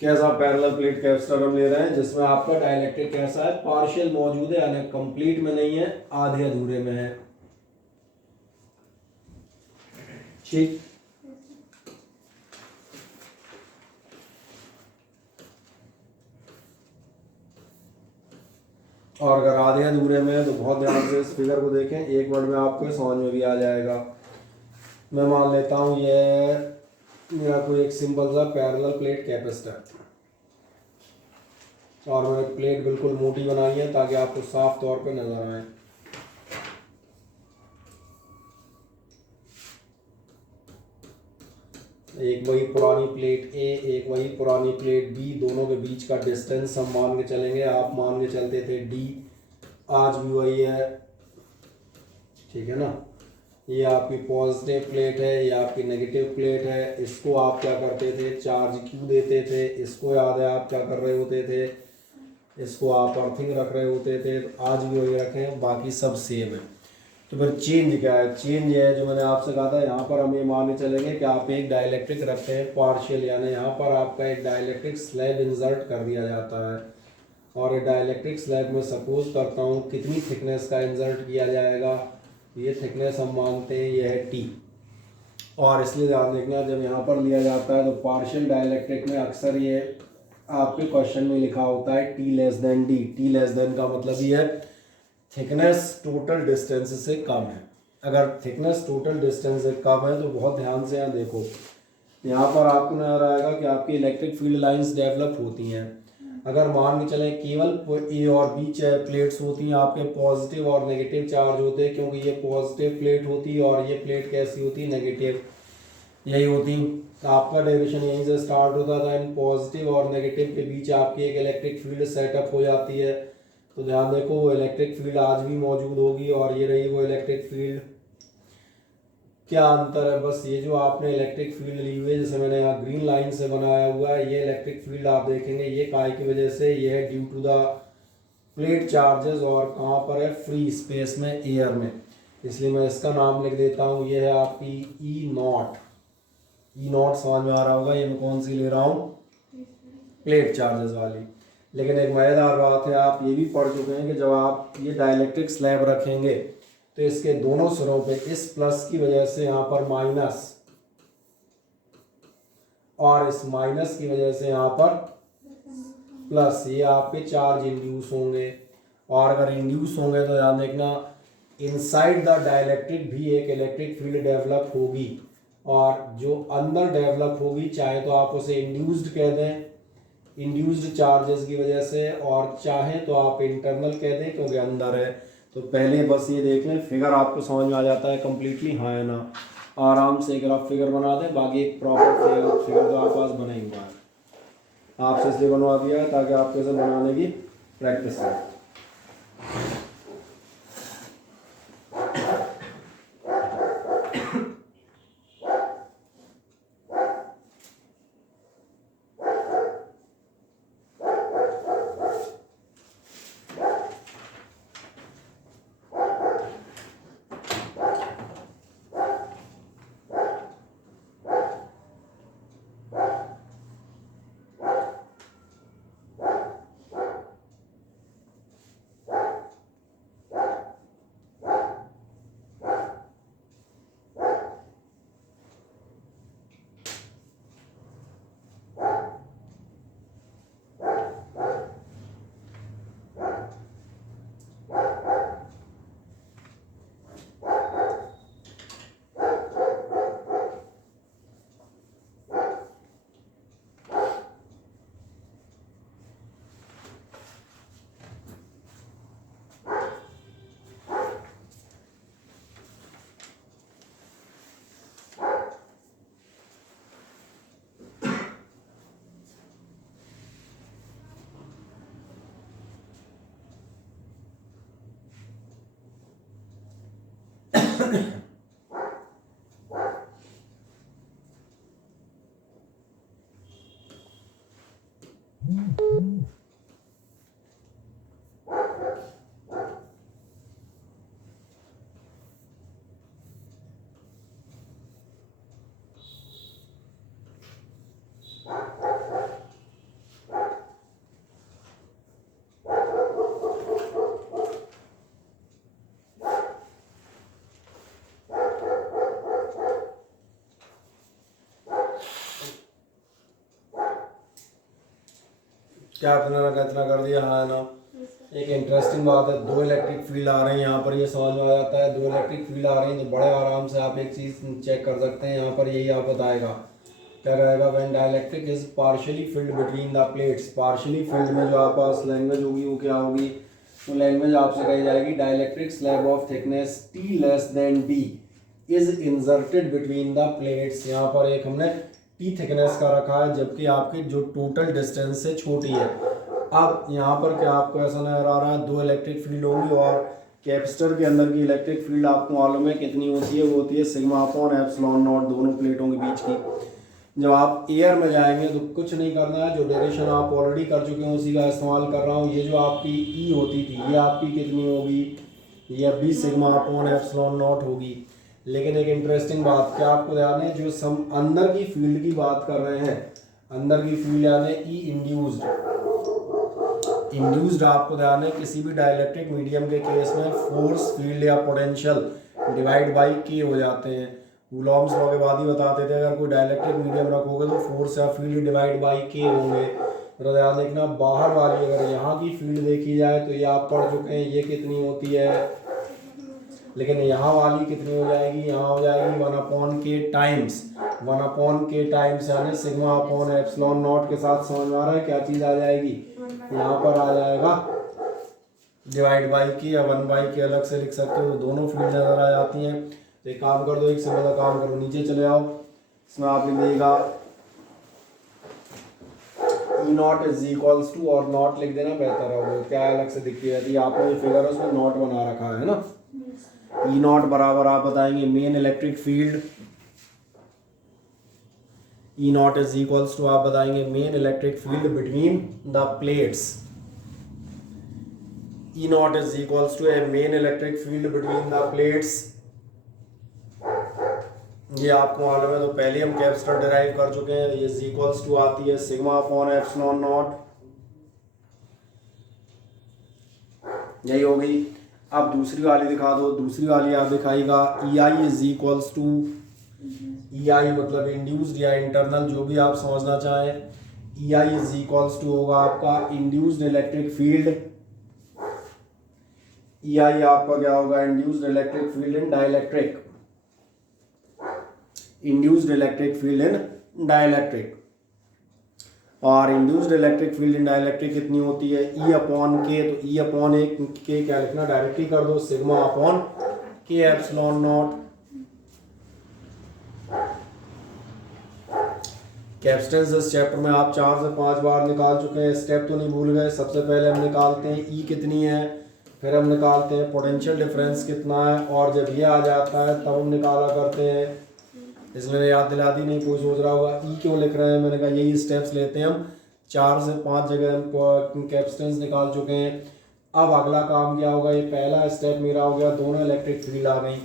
कैसा पैरेलल प्लेट कैपेसिटर हम ले रहे हैं जिसमें आपका डाइलेक्ट्रिक कैसा है, पार्शियल मौजूद है, यानी कंप्लीट में नहीं है, आधे अधूरे में है, ठीक। और अगर आधे अधूरे में है तो बहुत ध्यान से इस फिगर को देखें, एक मिनट में आपको समझ में भी आ जाएगा। मैं मान लेता हूँ ये मेरा कोई एक सिंपल सा पैरेलल प्लेट कैपेसिटर, और मैंने प्लेट बिल्कुल मोटी बनाई है ताकि आपको साफ तौर पे नजर आए। एक वही पुरानी प्लेट A, एक वही पुरानी प्लेट B, दोनों के बीच का डिस्टेंस हम मान के चलेंगे, आप मान के चलते थे D, आज भी वही है, ठीक है ना। ये आपकी पॉजिटिव प्लेट है, ये आपकी नेगेटिव प्लेट है, इसको आप क्या करते थे, चार्ज Q देते थे, इसको याद है आप क्या कर रहे होते थे, इसको आप अर्थिंग रख रहे होते थे, तो आज भी वही रखें, बाकी सब सेम है। तो फिर चेंज क्या है, चेंज ये है जो मैंने आपसे कहा था, यहाँ पर हम ये मान के चलेंगे कि आप एक डाइलेक्ट्रिक रखते हैं पार्शियल, यानी यहाँ पर आपका एक डाइलेक्ट्रिक स्लैब इंसर्ट कर दिया जाता है, और ये डाइलेक्ट्रिक स्लैब में सपोज करता हूँ कितनी थिकनेस का इंसर्ट किया जाएगा, ये थिकनेस हम मानते हैं ये है T। और इसलिए ध्यान देखना, जब यहाँ पर लिया जाता है तो पार्शियल डाइलेक्ट्रिक में अक्सर ये आपके क्वेश्चन में लिखा होता है T less than D। T less than का मतलब ये है थिकनेस टोटल डिस्टेंस से कम है। अगर थिकनेस टोटल डिस्टेंस से कम है तो बहुत ध्यान से यहाँ देखो, यहाँ पर आपको नजर आएगा कि आपकी इलेक्ट्रिक फील्ड लाइंस डेवलप होती हैं। अगर मान के चले केवल ए और बी प्लेट्स होती हैं, आपके पॉजिटिव और नेगेटिव चार्ज होते हैं, क्योंकि ये पॉजिटिव प्लेट होती है और ये प्लेट कैसी होती है, नेगेटिव, यही होती। तो आपका डेरिवेशन यहीं से स्टार्ट होता था, इन पॉजिटिव और नेगेटिव के बीच आपकी एक इलेक्ट्रिक फील्ड सेटअप हो जाती है। तो ध्यान देखो, वो इलेक्ट्रिक फील्ड आज भी मौजूद होगी और ये रही वो इलेक्ट्रिक फील्ड। क्या अंतर है, बस ये जो आपने इलेक्ट्रिक फील्ड ली हुई है, जैसे मैंने यहाँ ग्रीन लाइन से बनाया हुआ है, ये इलेक्ट्रिक फील्ड आप देखेंगे ये काय की वजह से, ये है due to the plate charges, और कहाँ पर है, फ्री स्पेस में, एयर में, इसलिए मैं इसका नाम लिख देता हूँ, ये है आपकी ई नॉट। ई नॉट समझ में आ रहा होगा, ये मैं कौन सी ले रहा हूँ, प्लेट चार्जेस वाली। लेकिन एक मज़ेदार बात है, आप ये भी पढ़ चुके हैं कि जब आप ये डाइलेक्ट्रिक स्लैब रखेंगे तो इसके दोनों सिरों पे इस प्लस की वजह से यहाँ पर माइनस, और इस माइनस की वजह से यहाँ पर प्लस, ये आपके चार्ज इंड्यूस होंगे। और अगर इंड्यूस होंगे तो ध्यान देखना, इनसाइड द डाइलेक्ट्रिक भी एक इलेक्ट्रिक फील्ड डेवलप होगी, और जो अंदर डेवलप होगी, चाहे तो आप उसे इंड्यूस्ड कह दें, इंड्यूस्ड चार्जेस की वजह से, और चाहे तो आप इंटरनल कह दें क्योंकि अंदर है। तो पहले बस ये देख लें, फिगर आपको समझ में आ जाता है कम्प्लीटली, हाँ है ना, आराम से एक रफ फिगर बना दें, बाकी एक प्रॉपर फिगर तो आपके पास बना ही हुआ है, आपसे इसलिए बनवा दिया है ताकि आपको इसे बनाने की प्रैक्टिस हो। क्या इतना कर दिया, हाँ ना। एक इंटरेस्टिंग बात है, दो इलेक्ट्रिक फील्ड आ रहे हैं यहाँ पर, ये समझ में आ जाता है, दो इलेक्ट्रिक फील्ड आ रही हैं तो बड़े आराम से आप एक चीज़ चेक कर सकते हैं, यहाँ पर यही आप बताएगा, क्या कहेगा, when dielectric is partially field between the plates. Partially field में जो आपके पास लैंग्वेज होगी वो क्या होगी, तो लैंग्वेज आपसे कही जाएगी, dielectric slab of thickness T less than D is inserted between the plates. यहाँ पर एक हमने टी थिकनेस का रखा है, जबकि आपकी जो टोटल डिस्टेंस से छोटी है। अब यहाँ पर क्या आपको ऐसा नजर आ रहा है, दो इलेक्ट्रिक फील्ड होंगी, और कैपेसिटर के अंदर की इलेक्ट्रिक फील्ड आपको मालूम है कितनी होती है, वो होती है सिग्मा अपॉन एप्सिलॉन नॉट, दोनों प्लेटों के बीच की। जब आप एयर में जाएंगे तो कुछ नहीं करना है, जो डायरेक्शन आप ऑलरेडी कर चुके हैं उसी का इस्तेमाल कर रहा हूँ। ये जो आपकी ई होती थी, ये आपकी कितनी होगी, ये भी सिग्मा अपॉन एप्सिलॉन नॉट होगी। लेकिन एक इंटरेस्टिंग बात, क्या आपको ध्यान है, जो हम अंदर की फील्ड की बात कर रहे हैं, अंदर की फील्ड यानी ई इंड्यूस्ड आपको ध्यान है, किसी भी डाइलेक्ट्रिक मीडियम के केस में फोर्स, फील्ड या पोटेंशियल डिवाइड बाई के हो जाते हैं। कूलॉम्स लॉ के बाद ही बताते थे, अगर कोई डाइलेक्ट्रिक मीडियम रखोगे तो फोर्स या फील्ड डिवाइड बाई के होंगे। जरा ध्यान देखना, बाहर वाली अगर यहाँ की फील्ड देखी जाए तो ये आप पढ़ चुके हैं ये कितनी होती है, लेकिन यहाँ वाली कितनी हो जाएगी, यहाँ हो जाएगी 1/k टाइम्स 1/k टाइम्स, यानी सिग्मा अपॉन एप्सिलॉन नॉट के साथ समझ में आ रहा है क्या चीज़ आ जाएगी, यहाँ पर आ जाएगा डिवाइड बाई की या 1/k अलग से लिख सकते हो, दोनों फील्ड नजर आ जाती हैं। तो एक काम कर दो, एक सिंपल सा काम करो, नीचे चले आओ, इसमें आप लिख देगा ई नॉट इज इक्वल्स टू, और नॉट लिख देना बेहतर होगा, क्या अलग से दिखती रहती है, आपने ये फिगर उसमें नॉट बना रखा है ना। ई नॉट बराबर आप बताएंगे main electric field, E not is equals to आप बताएंगे main electric field between the plates, E not is equals to a main electric field between the plates. ये आपको मालूम है, तो पहले हम कैपेसिटर डिराइव कर चुके हैं, ये इज इक्वल्स टू आती है सिग्मा अपॉन एप्सिलॉन नॉट, यही होगी। अब दूसरी वाली दिखा दो, दूसरी वाली आप दिखाएगा E I is equals to, E I मतलब इंड्यूस्ड या इंटरनल जो भी आप समझना चाहें, E I is equals to होगा आपका induced electric field, E I आपका क्या होगा induced electric field in dielectric, induced electric field in dielectric, और induced electric field in dielectric कितनी होती है ई अपॉन के, तो ई अपॉन ए के क्या लिखना डायरेक्टली कर दो सिग्मा अपॉन के एप्सिलॉन नॉट। कैपेसिटेंस इस चैप्टर में आप 4 से 5 बार निकाल चुके हैं, स्टेप तो नहीं भूल गए। सबसे पहले हम निकालते हैं ई कितनी है, फिर हम निकालते हैं पोटेंशियल डिफरेंस कितना है, और जब ये आ जाता है तब हम निकाला करते हैं, इसलिए मैंने याद दिला दी, नहीं कोई सोच रहा होगा ई क्यों लिख रहे हैं, मैंने कहा यही स्टेप्स लेते हैं हम, 4 से 5 जगह हम कैपेसिटेंस निकाल चुके हैं। अब अगला काम क्या होगा, ये पहला स्टेप मेरा हो गया, दोनों इलेक्ट्रिक फील्ड आ गई।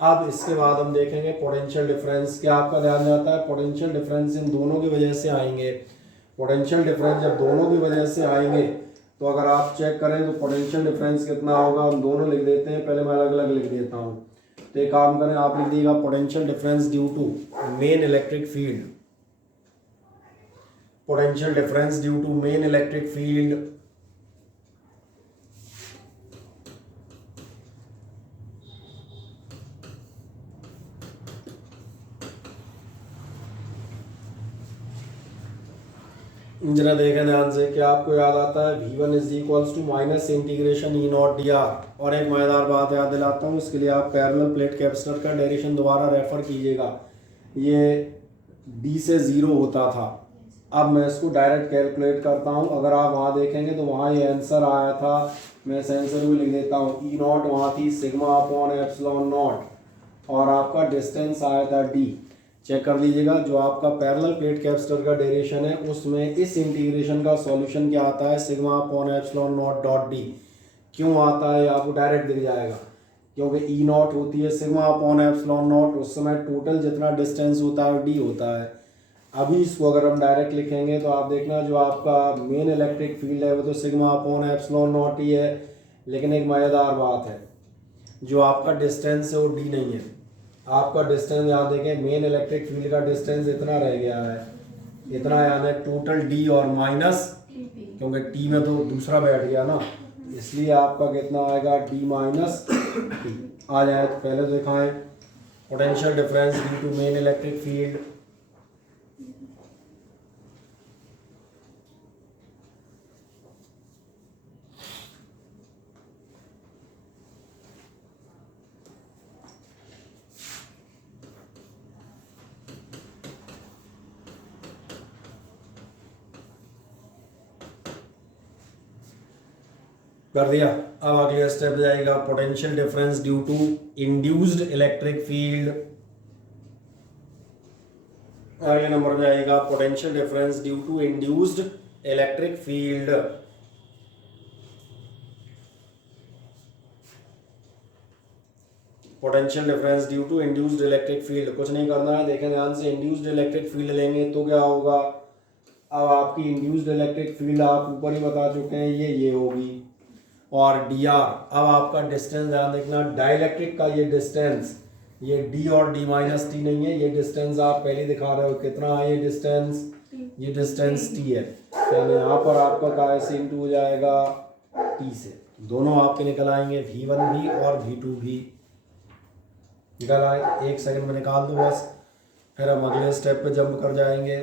अब इसके बाद हम देखेंगे पोटेंशियल डिफरेंस, क्या आपका ध्यान जाता है पोटेंशियल डिफरेंस इन दोनों की वजह से आएंगे, पोटेंशियल डिफरेंस जब दोनों की वजह से आएंगे तो अगर आप चेक करें तो पोटेंशियल डिफरेंस कितना होगा, हम दोनों लिख देते हैं, पहले मैं अलग अलग लिख देता हूँ। तो एक काम करें, आप लिख दीजिएगा potential difference due to main electric field, potential difference due to main electric field, जरा देखें ध्यान से, क्या आपको याद आता है V1 is equals to minus integration E not D R. और एक मजेदार बात याद दिलाता हूँ, इसके लिए आप पैरेलल प्लेट कैपेसिटर का डायरेक्शन दोबारा रेफर कीजिएगा, ये D से 0 होता था, अब मैं इसको डायरेक्ट कैलकुलेट करता हूँ, अगर आप वहाँ देखेंगे तो वहाँ ये आंसर आया था, मैं इस आंसर को लिख देता हूँ, ई नॉट वहाँ थी सिग्मा अपॉन एप्सिलॉन नॉट, और आपका डिस्टेंस आया था D। चेक कर लीजिएगा, जो आपका पैरेलल प्लेट कैपेसिटर का डेरिवेशन है उसमें इस इंटीग्रेशन का सॉल्यूशन क्या आता है, sigma upon epsilon not dot D. क्यों आता है आपको डायरेक्ट दिख जाएगा, क्योंकि ई नॉट होती है सिग्मा अपॉन एप्सिलॉन नॉट, उस समय टोटल जितना डिस्टेंस होता है डी होता है। अभी इसको अगर हम डायरेक्ट लिखेंगे तो आप देखना, जो आपका मेन इलेक्ट्रिक फील्ड है वो तो सिग्मा अपॉन एप्सिलॉन नॉट ही है, लेकिन एक मज़ेदार बात है, जो आपका डिस्टेंस है वो डी नहीं है, आपका डिस्टेंस यहाँ देखें मेन इलेक्ट्रिक फील्ड का डिस्टेंस इतना रह गया है, इतना यानी टोटल डी और माइनस, क्योंकि टी में तो दूसरा बैठ गया ना, इसलिए आपका कितना आएगा डी माइनस टी आ जाए। तो पहले तो दिखाएं potential difference due to main electric field, कर दिया। अब अगले स्टेप जाएगा potential difference due to induced electric field, अगले नंबर जाएगा potential difference due to induced electric field. Potential difference due to induced electric field, कुछ नहीं करना है, देखें ध्यान से, इंड्यूस्ड इलेक्ट्रिक फील्ड लेंगे तो क्या होगा, अब आपकी इंड्यूस्ड इलेक्ट्रिक फील्ड आप ऊपर ही बता चुके हैं, ये होगी, और डी आर, अब आपका डिस्टेंस ध्यान देखना, डाइलेक्ट्रिक का ये डिस्टेंस, ये डी और डी माइनस टी नहीं है, ये डिस्टेंस आप पहले दिखा रहे हो, कितना है ये डिस्टेंस ये डिस्टेंस टी है, यानी यहाँ पर आपका काय से इंटू हो जाएगा टी से, दोनों आपके निकल आएंगे V1 भी और V2 भी निकल आए। 1 सेकंड में निकाल दो बस, फिर हम अगले स्टेप पे जंप कर जाएंगे।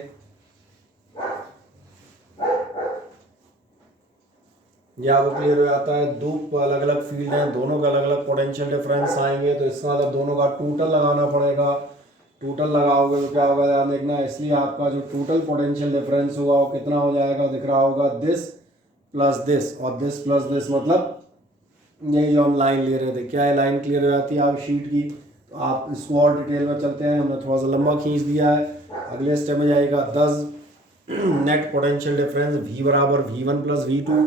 ये आपको क्लियर हो जाता है, दो अलग अलग फील्ड हैं, दोनों का अलग अलग पोटेंशियल डिफरेंस आएंगे, तो इसका मतलब दोनों का टोटल लगाना पड़ेगा। टोटल लगाओगे तो क्या होगा ध्यान देखना, इसलिए आपका जो टोटल पोटेंशियल डिफरेंस होगा वो कितना हो जाएगा, दिख रहा होगा दिस प्लस दिस, और दिस प्लस दिस मतलब यही जो हम लाइन ले रहे थे। क्या है, लाइन क्लियर हो जाती है आप शीट की, तो आप इसको और डिटेल में चलते हैं, हमने थोड़ा सा लंबा खींच दिया है। अगले स्टेप में जाएगा 10 नेट पोटेंशियल डिफरेंस V बराबर V1 plus V2,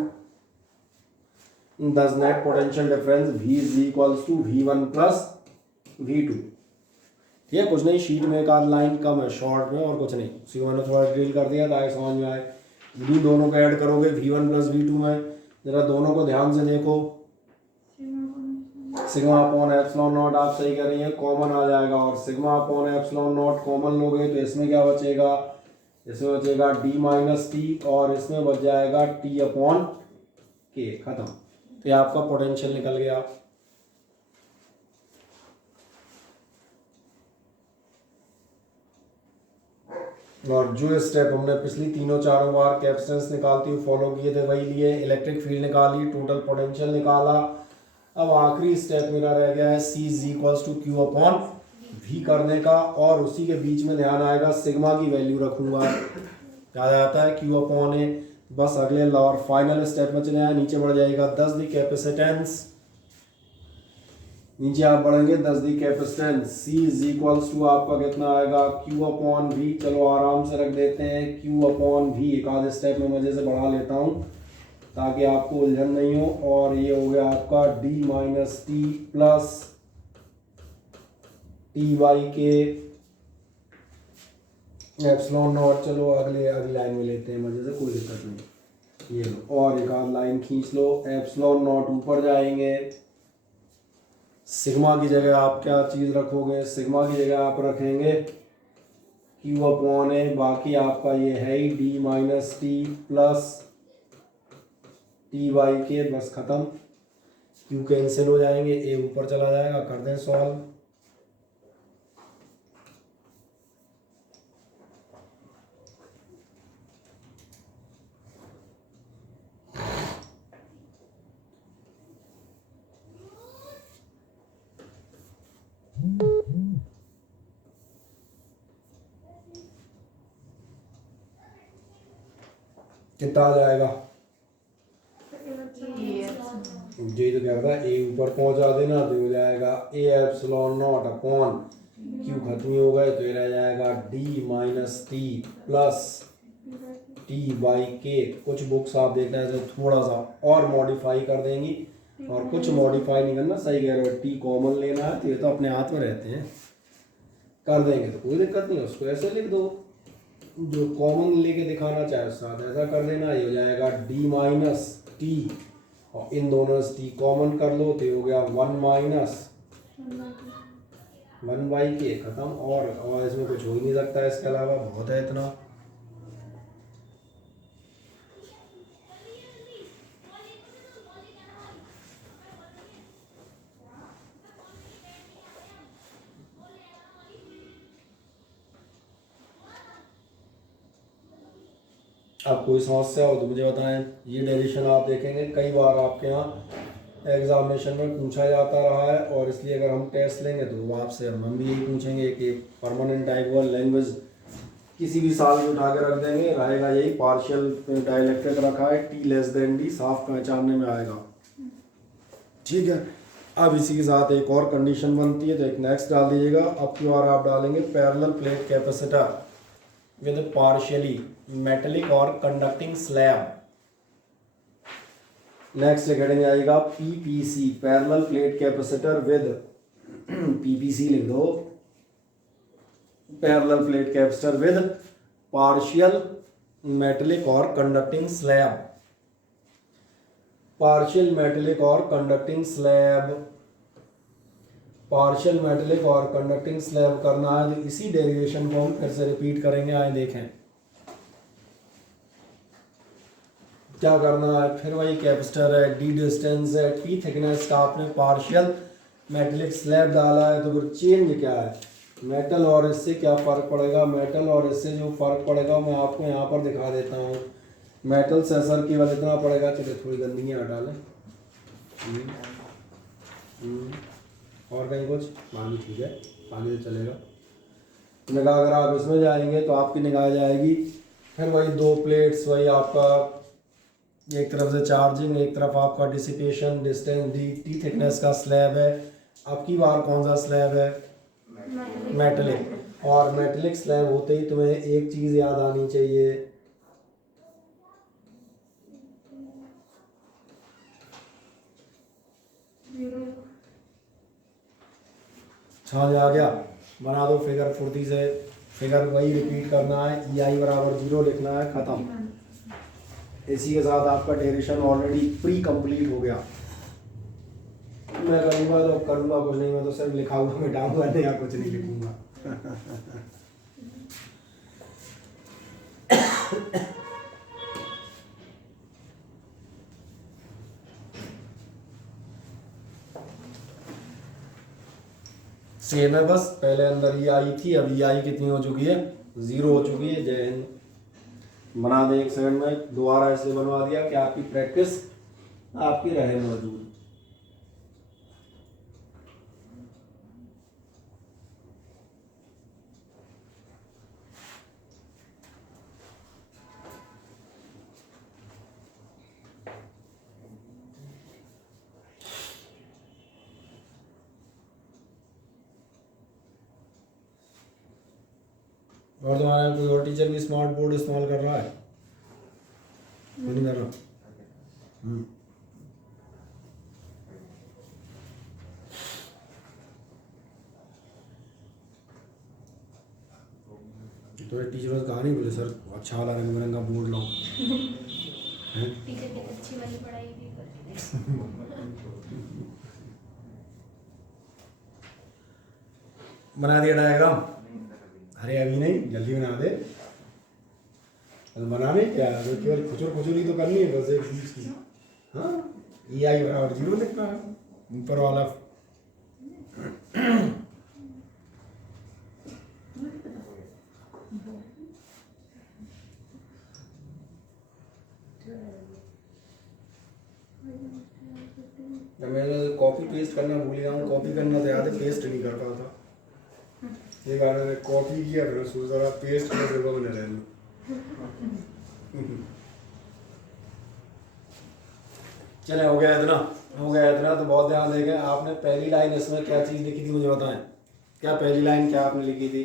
10 net potential difference V is equals to V1 plus V2। ठीक है, कुछ नहीं, शीट में एक आध लाइन कम है शॉर्ट में, और कुछ नहीं, उसी को मैंने थोड़ा डिटेल कर दिया ताकि समझ में आए। यदि दोनों को ऐड करोगे V1 प्लस V2 में, जरा दोनों को ध्यान से देखो, सिग्मा अपॉन एप्सिलॉन नॉट आप सही कर रही है, कॉमन आ जाएगा, और sigma upon epsilon not common लोगे तो इसमें क्या बचेगा, इसमें बचेगा d माइनस टी, और इसमें बच जाएगा t अपॉन के, खत्म। तो ये आपका पोटेंशियल निकल गया। और जो स्टेप हमने पिछली तीनों चारों बार कैपेसिटेंस निकालती हुई फॉलो किए थे वही लिए, इलेक्ट्रिक फील्ड निकाली, टोटल पोटेंशियल निकाला। अब आखिरी स्टेप मेरा रह गया है C is equals to Q upon V करने का, और उसी के बीच में ध्यान आएगा सिग्मा की वैल्यू रखूंगा, क्या जाता है Q अपॉन ए। बस अगले और फाइनल स्टेप में चले आए, नीचे बढ़ जाएगा 10 दी कैपेसिटेंस, नीचे आप बढ़ेंगे 10 the capacitance, C is equals to आपका कितना आएगा Q अपॉन V। चलो आराम से रख देते हैं Q अपॉन V, एक आधे स्टेप में मजे से बढ़ा लेता हूँ ताकि आपको उलझन नहीं हो। और ये हो गया आपका d minus T plus T by के एप्सिलॉन नॉट। चलो अगले लाइन में लेते हैं मजे से, कोई दिक्कत नहीं। ये लो, और एक आध लाइन खींच लो, एप्सिलॉन नॉट ऊपर जाएंगे, सिग्मा की जगह आप क्या चीज़ रखोगे, सिग्मा की जगह आप रखेंगे Q अपॉन ए, बाकी आपका ये है ही d minus T plus T by के, बस खत्म। Q कैंसिल हो जाएंगे, ए ऊपर चला जाएगा, कर दें सॉल्व। कितना आ जाएगा, जी तो क्या था, ए ऊपर पहुंचा देना तो हो जाएगा A epsilon not upon Q खत्म ही हो गए, तो ये रह जाएगा d minus T plus T by के। कुछ बुक्स आप देखना है थोड़ा सा और मॉडिफाई कर देंगी, और कुछ मॉडिफाई नहीं करना, सही कह रहे हो, टी कॉमन लेना है तो ये तो अपने हाथ में रहते हैं, कर देंगे तो कोई दिक्कत नहीं है। उसको ऐसे लिख दो, जो कॉमन लेके दिखाना चाहे उस साथ ऐसा कर देना, ये हो जाएगा d माइनस टी, और इन दोनों से टी कॉमन कर लो तो ये हो गया 1 माइनस 1 बाई के, खत्म। और इसमें कुछ हो ही नहीं सकता है इसके अलावा, बहुत है इतना। अब कोई समस्या हो तो मुझे बताएं। ये डेरिवेशन आप देखेंगे कई बार आपके यहाँ एग्जामिनेशन में पूछा जाता रहा है, और इसलिए अगर हम टेस्ट लेंगे तो वो आपसे हम भी यही पूछेंगे कि परमानेंट डाइपोल लैंग्वेज किसी भी साल में उठा के रख देंगे, रहेगा यही पार्शियल डाइलेक्ट्रिक रखा है, टी लेस देन डी साफ पहचानने में आएगा, ठीक है। अब इसी के साथ एक और कंडीशन बनती है, तो एक नेक्स्ट डाल दीजिएगा। अब की बार आप डालेंगे parallel plate capacitor with partially metallic और कंडक्टिंग स्लैब। नेक्स्ट हेडिंग आएगा PPC, parallel plate capacitor with PPC लिख दो, parallel plate capacitor with partial metallic और कंडक्टिंग स्लैब। पार्शियल मेटेलिक और कंडक्टिंग स्लैब, पार्शियल मेटेलिक और कंडक्टिंग स्लैब करना है तो इसी डेरिवेशन को हम फिर से रिपीट करेंगे। आए देखें, क्या करना है, फिर वही कैपेसिटर है, डी डिस्टेंस है, टी थिकनेस का आपने पार्शियल मेटेलिक स्लैब डाला है, तो फिर चेंज क्या है, मेटल और इससे क्या फ़र्क पड़ेगा, मेटल और इससे जो फ़र्क पड़ेगा मैं आपको यहाँ पर दिखा देता हूँ। मेटल से असर केवल इतना पड़ेगा, चलिए थोड़ी गंदगी हटा लें। और कहीं कुछ पानी, ठीक है पानी तो चलेगा। निगाह अगर आप इसमें जाएंगे तो आपकी निगाह जाएगी फिर वही दो प्लेट्स, वही आपका एक तरफ से चार्जिंग, एक तरफ आपका dissipation, distance, D T thickness का स्लैब है। आपकी बार कौन सा स्लैब है, मेटेलिक। और मेटेलिक स्लैब होते ही तुम्हें एक चीज़ याद आनी चाहिए, समझ आ गया। बना दो फिगर फुर्ती से, फिगर वही रिपीट करना है, ई आई बराबर 0 लिखना है, ख़त्म। इसी के साथ आपका डेरिवेशन ऑलरेडी प्री कंप्लीट हो गया। मैं करूँगा तो करूँगा कुछ नहीं, मैं तो सिर्फ लिखा हुआ मिटाऊंगा नहीं, या कुछ नहीं लिखूंगा। सेम है, बस पहले अंदर ई आई थी, अब ई आई कितनी हो चुकी है, 0 हो चुकी है। जय हिंद। बना दें एक सेकंड में, दोबारा ऐसे बनवा दिया कि आपकी प्रैक्टिस आपकी रहे मौजूद। और तुम्हारा कोई और टीचर भी स्मार्ट बोर्ड इस्तेमाल कर रहा है, नहीं कर रहा? तो टीचर कहा नहीं बोले सर अच्छा वाला रंग बिरंगा बोर्ड लाओ? टीचर कहते अच्छी वाली पढ़ाई भी करते बना दिया डायग्राम? अरे अभी नहीं, जल्दी बना दे। बनाने क्या है, केवल खुचुर खुचुरी तो करनी है बस एक चीज की। हाँ, ई आई बराबर 0 लिखना है ऊपर वाला। मैं कॉपी पेस्ट करना भूल गया हूँ, कॉपी करना तो याद है, पेस्ट नहीं कर पाता। एक बार मैंने कॉपी किया, फिर सोच रहा पेस्ट में जगह बने रहना। चले हो गया इतना, हो गया इतना तो बहुत ध्यान देंगे। आपने पहली लाइन इसमें क्या चीज़ लिखी थी मुझे बताएं, क्या पहली लाइन क्या आपने लिखी थी?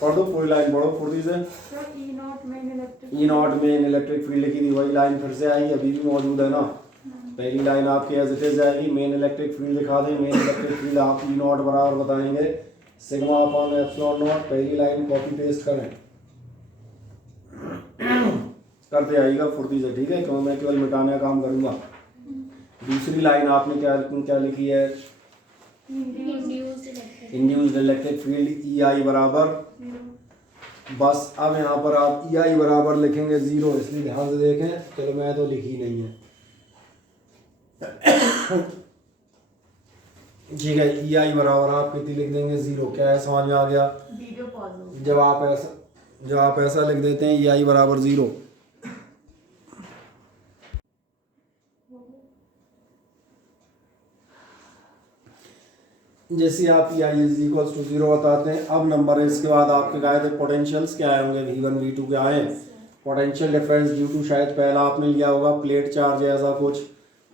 पढ़ दो पूरी लाइन, पढ़ो फुर्ती से। ई नॉट में इलेक्ट्रिक फील्ड लिखी थी, वही लाइन फिर से आई, अभी भी मौजूद है ना। पहली लाइन आपकी एज इट इज आएगी, मेन इलेक्ट्रिक फील्ड दिखा दें। मेन इलेक्ट्रिक फील्ड आप ई नॉट बराबर बताएंगे सिग्मा अपॉन एप्सिलॉन नॉट। पहली लाइन कॉपी पेस्ट करें, करते आइएगा फुर्ती से, ठीक है, क्यों मैं केवल मिटाने का काम करूंगा। दूसरी लाइन आपने क्या लिखी है? इंड्यूस्ड इलेक्ट्रिक फील्ड ई आई बराबर, बस अब यहाँ पर आप ई आई बराबर लिखेंगे 0, इसलिए ध्यान से देखें। चलो मैं तो लिखी नहीं है, ठीक है। ई आई बराबर आप कितनी लिख देंगे? 0। क्या है, समझ में आ गया? जब आप ऐसा लिख देते हैं ई आई बराबर 0, जैसे आप ई आई इज इक्वल टू 0 बताते हैं। अब नंबर है इसके बाद आपके क्या थे पोटेंशियल्स, क्या आए होंगे? V1 V2 क्या आए? पोटेंशियल डिफरेंस ड्यू टू, शायद पहला आपने लिया होगा प्लेट चार्ज है, ऐसा कुछ।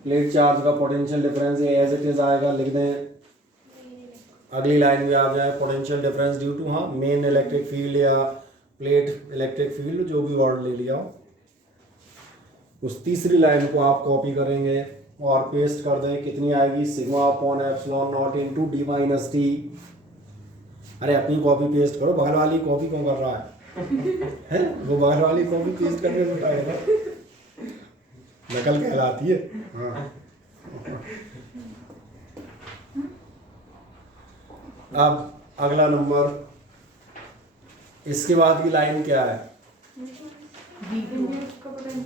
प्लेट चार्ज का potential difference as it is आएगा, लिख दें। अगली लाइन में आप जाए पोटेंशियल डिफरेंस ड्यू टू, हाँ, मेन इलेक्ट्रिक फील्ड या प्लेट इलेक्ट्रिक फील्ड, जो भी वर्ड ले लिया हो। उस तीसरी लाइन को आप कॉपी करेंगे और पेस्ट कर दें। कितनी आएगी? Sigma upon epsilon not into D minus T. अरे अपनी कॉपी पेस्ट करो, बगल वाली कॉपी क्यों कर रहा है? वो बगल वाली कॉपी पेस्ट करके बताएगा, नकल कहलाती है। हाँ। अब अगला नंबर, इसके बाद की लाइन क्या है?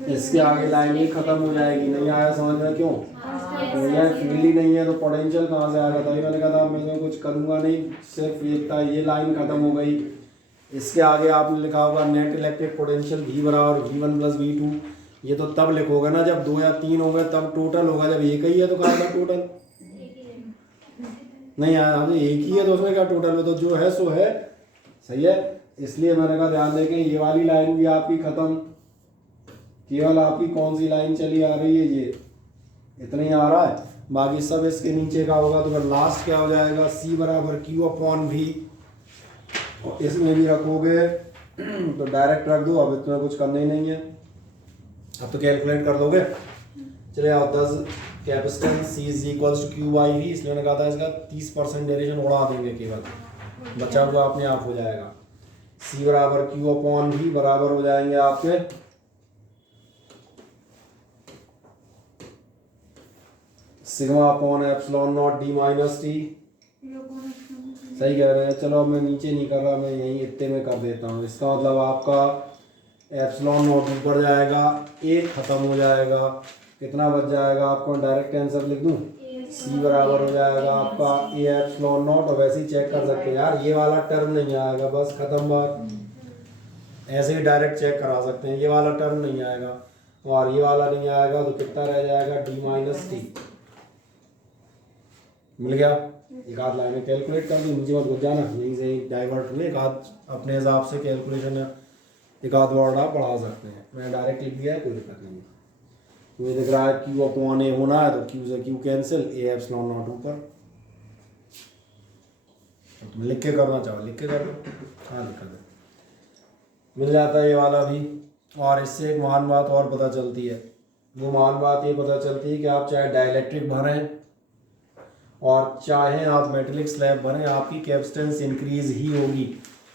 इसके आगे लाइन ही खत्म हो जाएगी। नहीं आया समझ में? क्यों? तो यह फील्ड ही नहीं है तो पोटेंशियल कहाँ से आएगा? तभी मैंने कहा था मैं कुछ करूँगा नहीं, सिर्फ ये लाइन खत्म हो गई। इसके आगे आपने लिखा होगा नेट इलेक्ट्रिक पोटेंशियल V बराबर V1 प्लस V2। ये तो तब लिखोगे ना जब 2 या 3 होंगे, तब टोटल होगा। जब एक ही है तो कहाँ का टोटल? नहीं आया, अभी एक ही है तो उसमें क्या टोटल है? तो जो है सो है, सही है। इसलिए मैंने कहा ध्यान दें कि ये वाली लाइन भी आपकी खत्म, केवल आपकी कौन सी लाइन चली आ रही है? ये इतना ही आ रहा है, बाकी सब इसके नीचे का होगा। तो फिर लास्ट क्या हो जाएगा? C बराबर Q अपॉन V। और इसमें भी रखोगे तो डायरेक्ट रख दो, अब इतना कुछ करना ही नहीं है, अब तो कैलकुलेट कर दोगे। चले आओ, 10 capacitance C is equals to Q by V। इसलिए मैंने कहा था इसका 30% डेरिवेशन उड़ा देंगे, केवल बचा हुआ अपने आप हो जाएगा। C बराबर Q अपॉन V बराबर हो जाएंगे आपके sigma upon epsilon not D minus T। सही कह रहे हैं। चलो अब मैं नीचे नहीं कर रहा, मैं यहीं इतने में कर देता हूँ। इसका मतलब आपका एप्सिलॉन नॉट ऊपर जाएगा, एक खत्म हो जाएगा, कितना बच जाएगा आपको? डायरेक्ट आंसर लिख दूँ, C बराबर हो जाएगा आपका A एप्सिलॉन नॉट। और वैसे ही चेक कर सकते हैं यार, ये वाला टर्म नहीं आएगा, बस खत्म बात। ऐसे ही डायरेक्ट चेक करा सकते हैं, ये वाला टर्म नहीं आएगा और ये वाला नहीं आएगा, तो कितना रह जाएगा? D minus T। मिल गया। एक आध लाइन में कैलकुलेट कर दी, नीचे मत घुस जाना, यहीं से डाइवर्ट हुए। एक आध अपने हिसाब से कैलकुलेशन है, एक आध वर्ड आप बढ़ा सकते हैं। मैंने डायरेक्ट लिख दिया है, कोई दिक्कत नहीं। मुझे दिख रहा है Q अपॉन A होना है, तो Q से Q cancel, A epsilon not ऊपर। तुम लिख के करना चाहो लिख के कर दो, हाँ लिख दो, मिल जाता है ये वाला भी। और इससे एक महान बात और पता चलती है, वो महान बात ये पता चलती है कि आप चाहे डाइलेक्ट्रिक भरें और चाहे आप मेटेलिक स्लैब भरें, आपकी कैपेसिटेंस इंक्रीज ही होगी।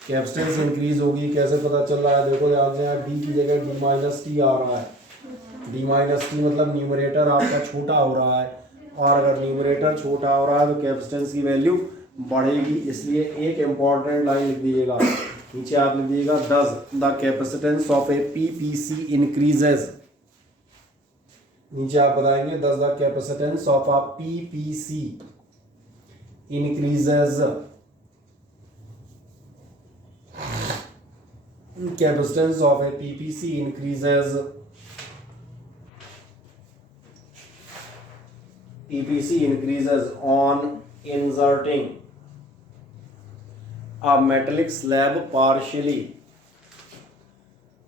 कैपेसिटेंस इंक्रीज होगी, कैसे पता चल रहा है? देखो ध्यान से, यहाँ D की जगह D माइनस T आ रहा है। D माइनस T मतलब न्यूमरेटर आपका छोटा हो रहा है, और अगर न्यूमरेटर छोटा हो रहा है तो कैपेसिटेंस की वैल्यू बढ़ेगी। इसलिए एक इम्पॉर्टेंट लाइन लिख दीजिएगा, नीचे आप लिख दीजिएगा, the capacitance of A PPC increases. नीचे आप बताएंगे दस the capacitance of a PPC increases, capacitance of a PPC increases, PPC increases on inserting a metallic slab partially,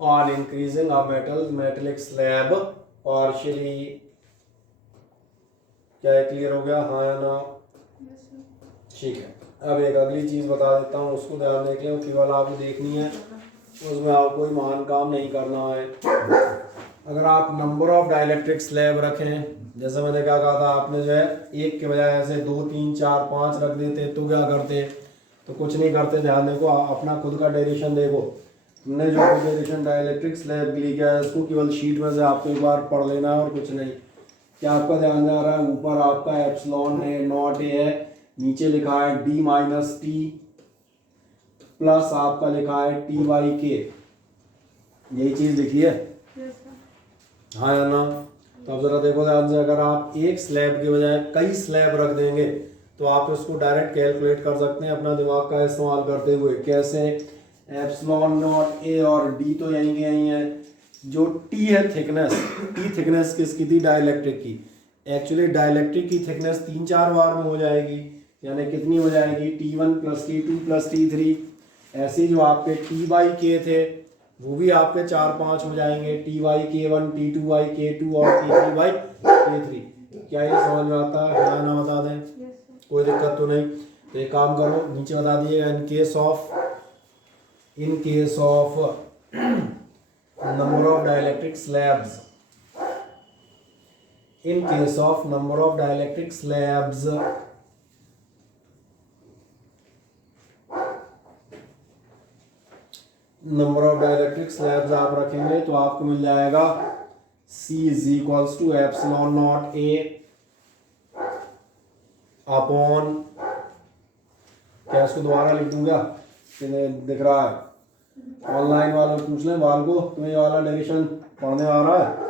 on increasing a metallic slab partially। क्या clear हो गया? हाँ या ना? ठीक है। अब एक अगली चीज़ बता देता हूँ, उसको ध्यान देख लें, केवल आपको देखनी है, उसमें आपको कोई महान काम नहीं करना है। अगर आप नंबर ऑफ डाइलेक्ट्रिक स्लैब रखें, जैसे मैंने क्या कहा था, आपने जो है एक के बजाय ऐसे 2 3 4 5 रख देते तो क्या करते? तो कुछ नहीं करते। ध्यान देखो, अपना खुद का डेरिवेशन देखो, तुमने जो डेरिवेशन डाइलेक्ट्रिक स्लैब के लिए किया है, इसको केवल शीट में से आपको एक बार पढ़ लेना है और कुछ नहीं। क्या आपका ध्यान जा रहा है? ऊपर आपका एप्सिलॉन है, नॉट ए है, नीचे लिखा है D माइनस T प्लस आपका लिखा है T बाई K। यही चीज़ लिखी है, हाँ या ना? तो अब जरा देखो ध्यान से, अगर आप एक स्लैब के बजाय कई स्लैब रख देंगे तो आप इसको डायरेक्ट कैलकुलेट कर सकते हैं अपना दिमाग का इस्तेमाल करते हुए। कैसे? एप्सिलॉन नॉट A और D तो यहीं के यहीं है। जो T है थिकनेस, T थिकनेस किसकी थी? डाइलेक्ट्रिक की। एक्चुअली डाइलेक्ट्रिक की थिकनेस 3-4 बार में हो जाएगी, यानी कितनी हो जाएगी? T1 plus T2 plus T3। ऐसे जो आपके T बाई K थे वो भी आपके 4-5 हो जाएंगे, T by K1, T2 by K2 और T3 बाई K3। क्या ये समझ में आता है? हाँ ना? बता दें, कोई दिक्कत तो नहीं। तो एक काम करो, नीचे बता दिए, in case of number of dielectric slabs, in case of number of dielectric slabs, number of dielectric slabs आप रखेंगे तो आपको मिल जाएगा C is equals to epsilon not A upon, क्या इसको दोबारा लिख दूंगा? दिख रहा है ऑनलाइन वालों पूछ लें बाल को, तुम्हें ये वाला डेरिवेशन पढ़ने आ रहा है?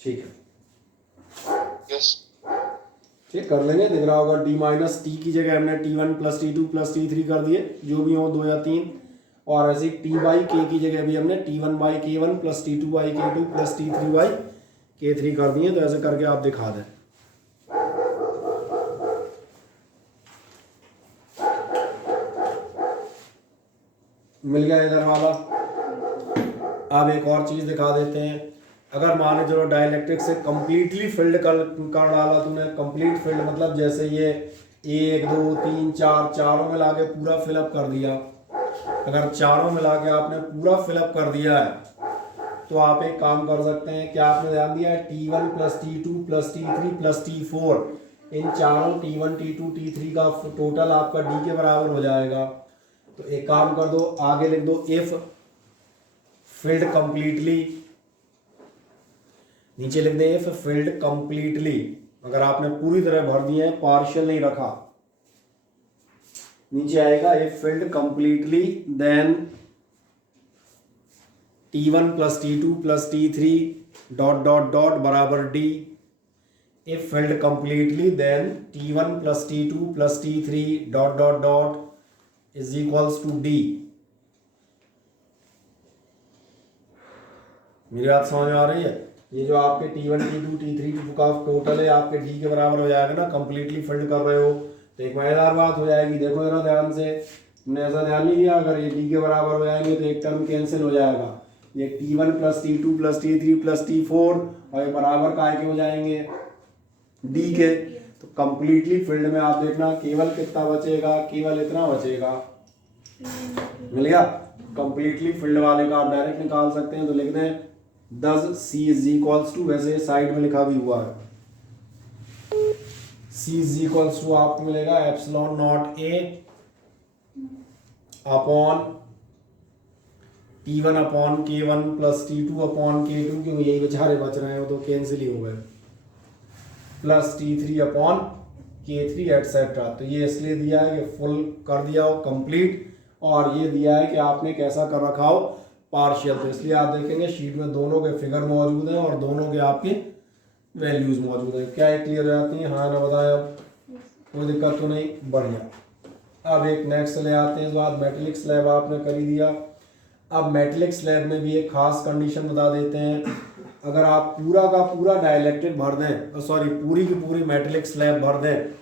ठीक है, ठीक कर लेंगे। दिख रहा होगा डी माइनस टी की जगह हमने T1 plus T2 plus T3 कर दिए, जो भी हो 2 या 3, और ऐसे टी बाई के की जगह भी हमने T1 by K1 plus T2 by K2 plus T3 by K3 कर दिए। तो ऐसे करके आप दिखा दें। मिल गया इधर वाला। अब एक और चीज दिखा देते हैं। अगर मान चलो डाइलेक्ट्रिक से कंप्लीटली फिल्ड कर डाला तूने, कंप्लीट फिल्ड मतलब जैसे ये 1 2 3 4 चारों मिला के पूरा फिलअप कर दिया। अगर चारों मिला के आपने पूरा फिलअप कर दिया है तो आप एक काम कर सकते हैं। क्या आपने ध्यान दिया है? T1 plus T2 plus T3 plus T4, इन चारों T1 T2 T3 का टोटल आपका D के बराबर हो जाएगा। तो एक काम कर दो, आगे लिख दो इफ फिल्ड कंप्लीटली, नीचे लिख दे इफ फिल्ड कंप्लीटली। अगर आपने पूरी तरह भर दिए हैं, पार्शियल नहीं रखा, नीचे आएगा if filled completely then T1 plus T2 plus T3 dot dot dot बराबर D। If filled completely then T1 plus T2 plus T3 dot dot dot is equals to D। मेरी बात समझ में आ रही है? ये जो आपके T1 T2 T3 का टोटल है आपके D के बराबर हो जाएगा ना, कंप्लीटली फिल्ड कर रहे हो तो एक मजेदार बात हो जाएगी। देखो जरा ध्यान से, तुमने ऐसा ध्यान नहीं दिया? अगर ये D के बराबर हो जाएंगे तो एक टर्म कैंसिल हो जाएगा, ये T1 plus T2 plus T3 plus T4 और ये बराबर काय के हो जाएंगे? D के। तो कंप्लीटली फील्ड में आप देखना केवल कितना बचेगा, केवल इतना बचेगा। मिल गया? कंप्लीटली फील्ड वाले का आप डायरेक्ट निकाल सकते हैं। तो लिख दें दस C इज इक्वल्स टू, वैसे साइड में लिखा भी हुआ है, C इज इक्वल्स टू आपको मिलेगा epsilon not A upon T1 upon K1 plus T2 upon K2, क्योंकि यही बेचारे बच रहे हैं, वो तो कैंसिल ही हो गए, plus T3 upon K3 etcetera. तो ये इसलिए दिया है कि फुल कर दिया हो कंप्लीट, और ये दिया है कि आपने कैसा कर रखा हो पार्शियल। तो इसलिए आप देखेंगे शीट में दोनों के फिगर मौजूद हैं और दोनों के आपके वैल्यूज मौजूद हैं। क्या एक क्लियर हो जाती है? हाँ ना बताया, कोई दिक्कत तो नहीं? बढ़िया। अब एक नेक्स्ट ले आते हैं। इस बात मेटेलिक स्लैब आपने कर ही दिया। अब मेटेलिक स्लैब में भी एक खास कंडीशन बता देते हैं। अगर आप पूरा का पूरा डाइलेक्ट्रिक भर दें, सॉरी पूरी की पूरी मेटेलिक स्लैब भर दें,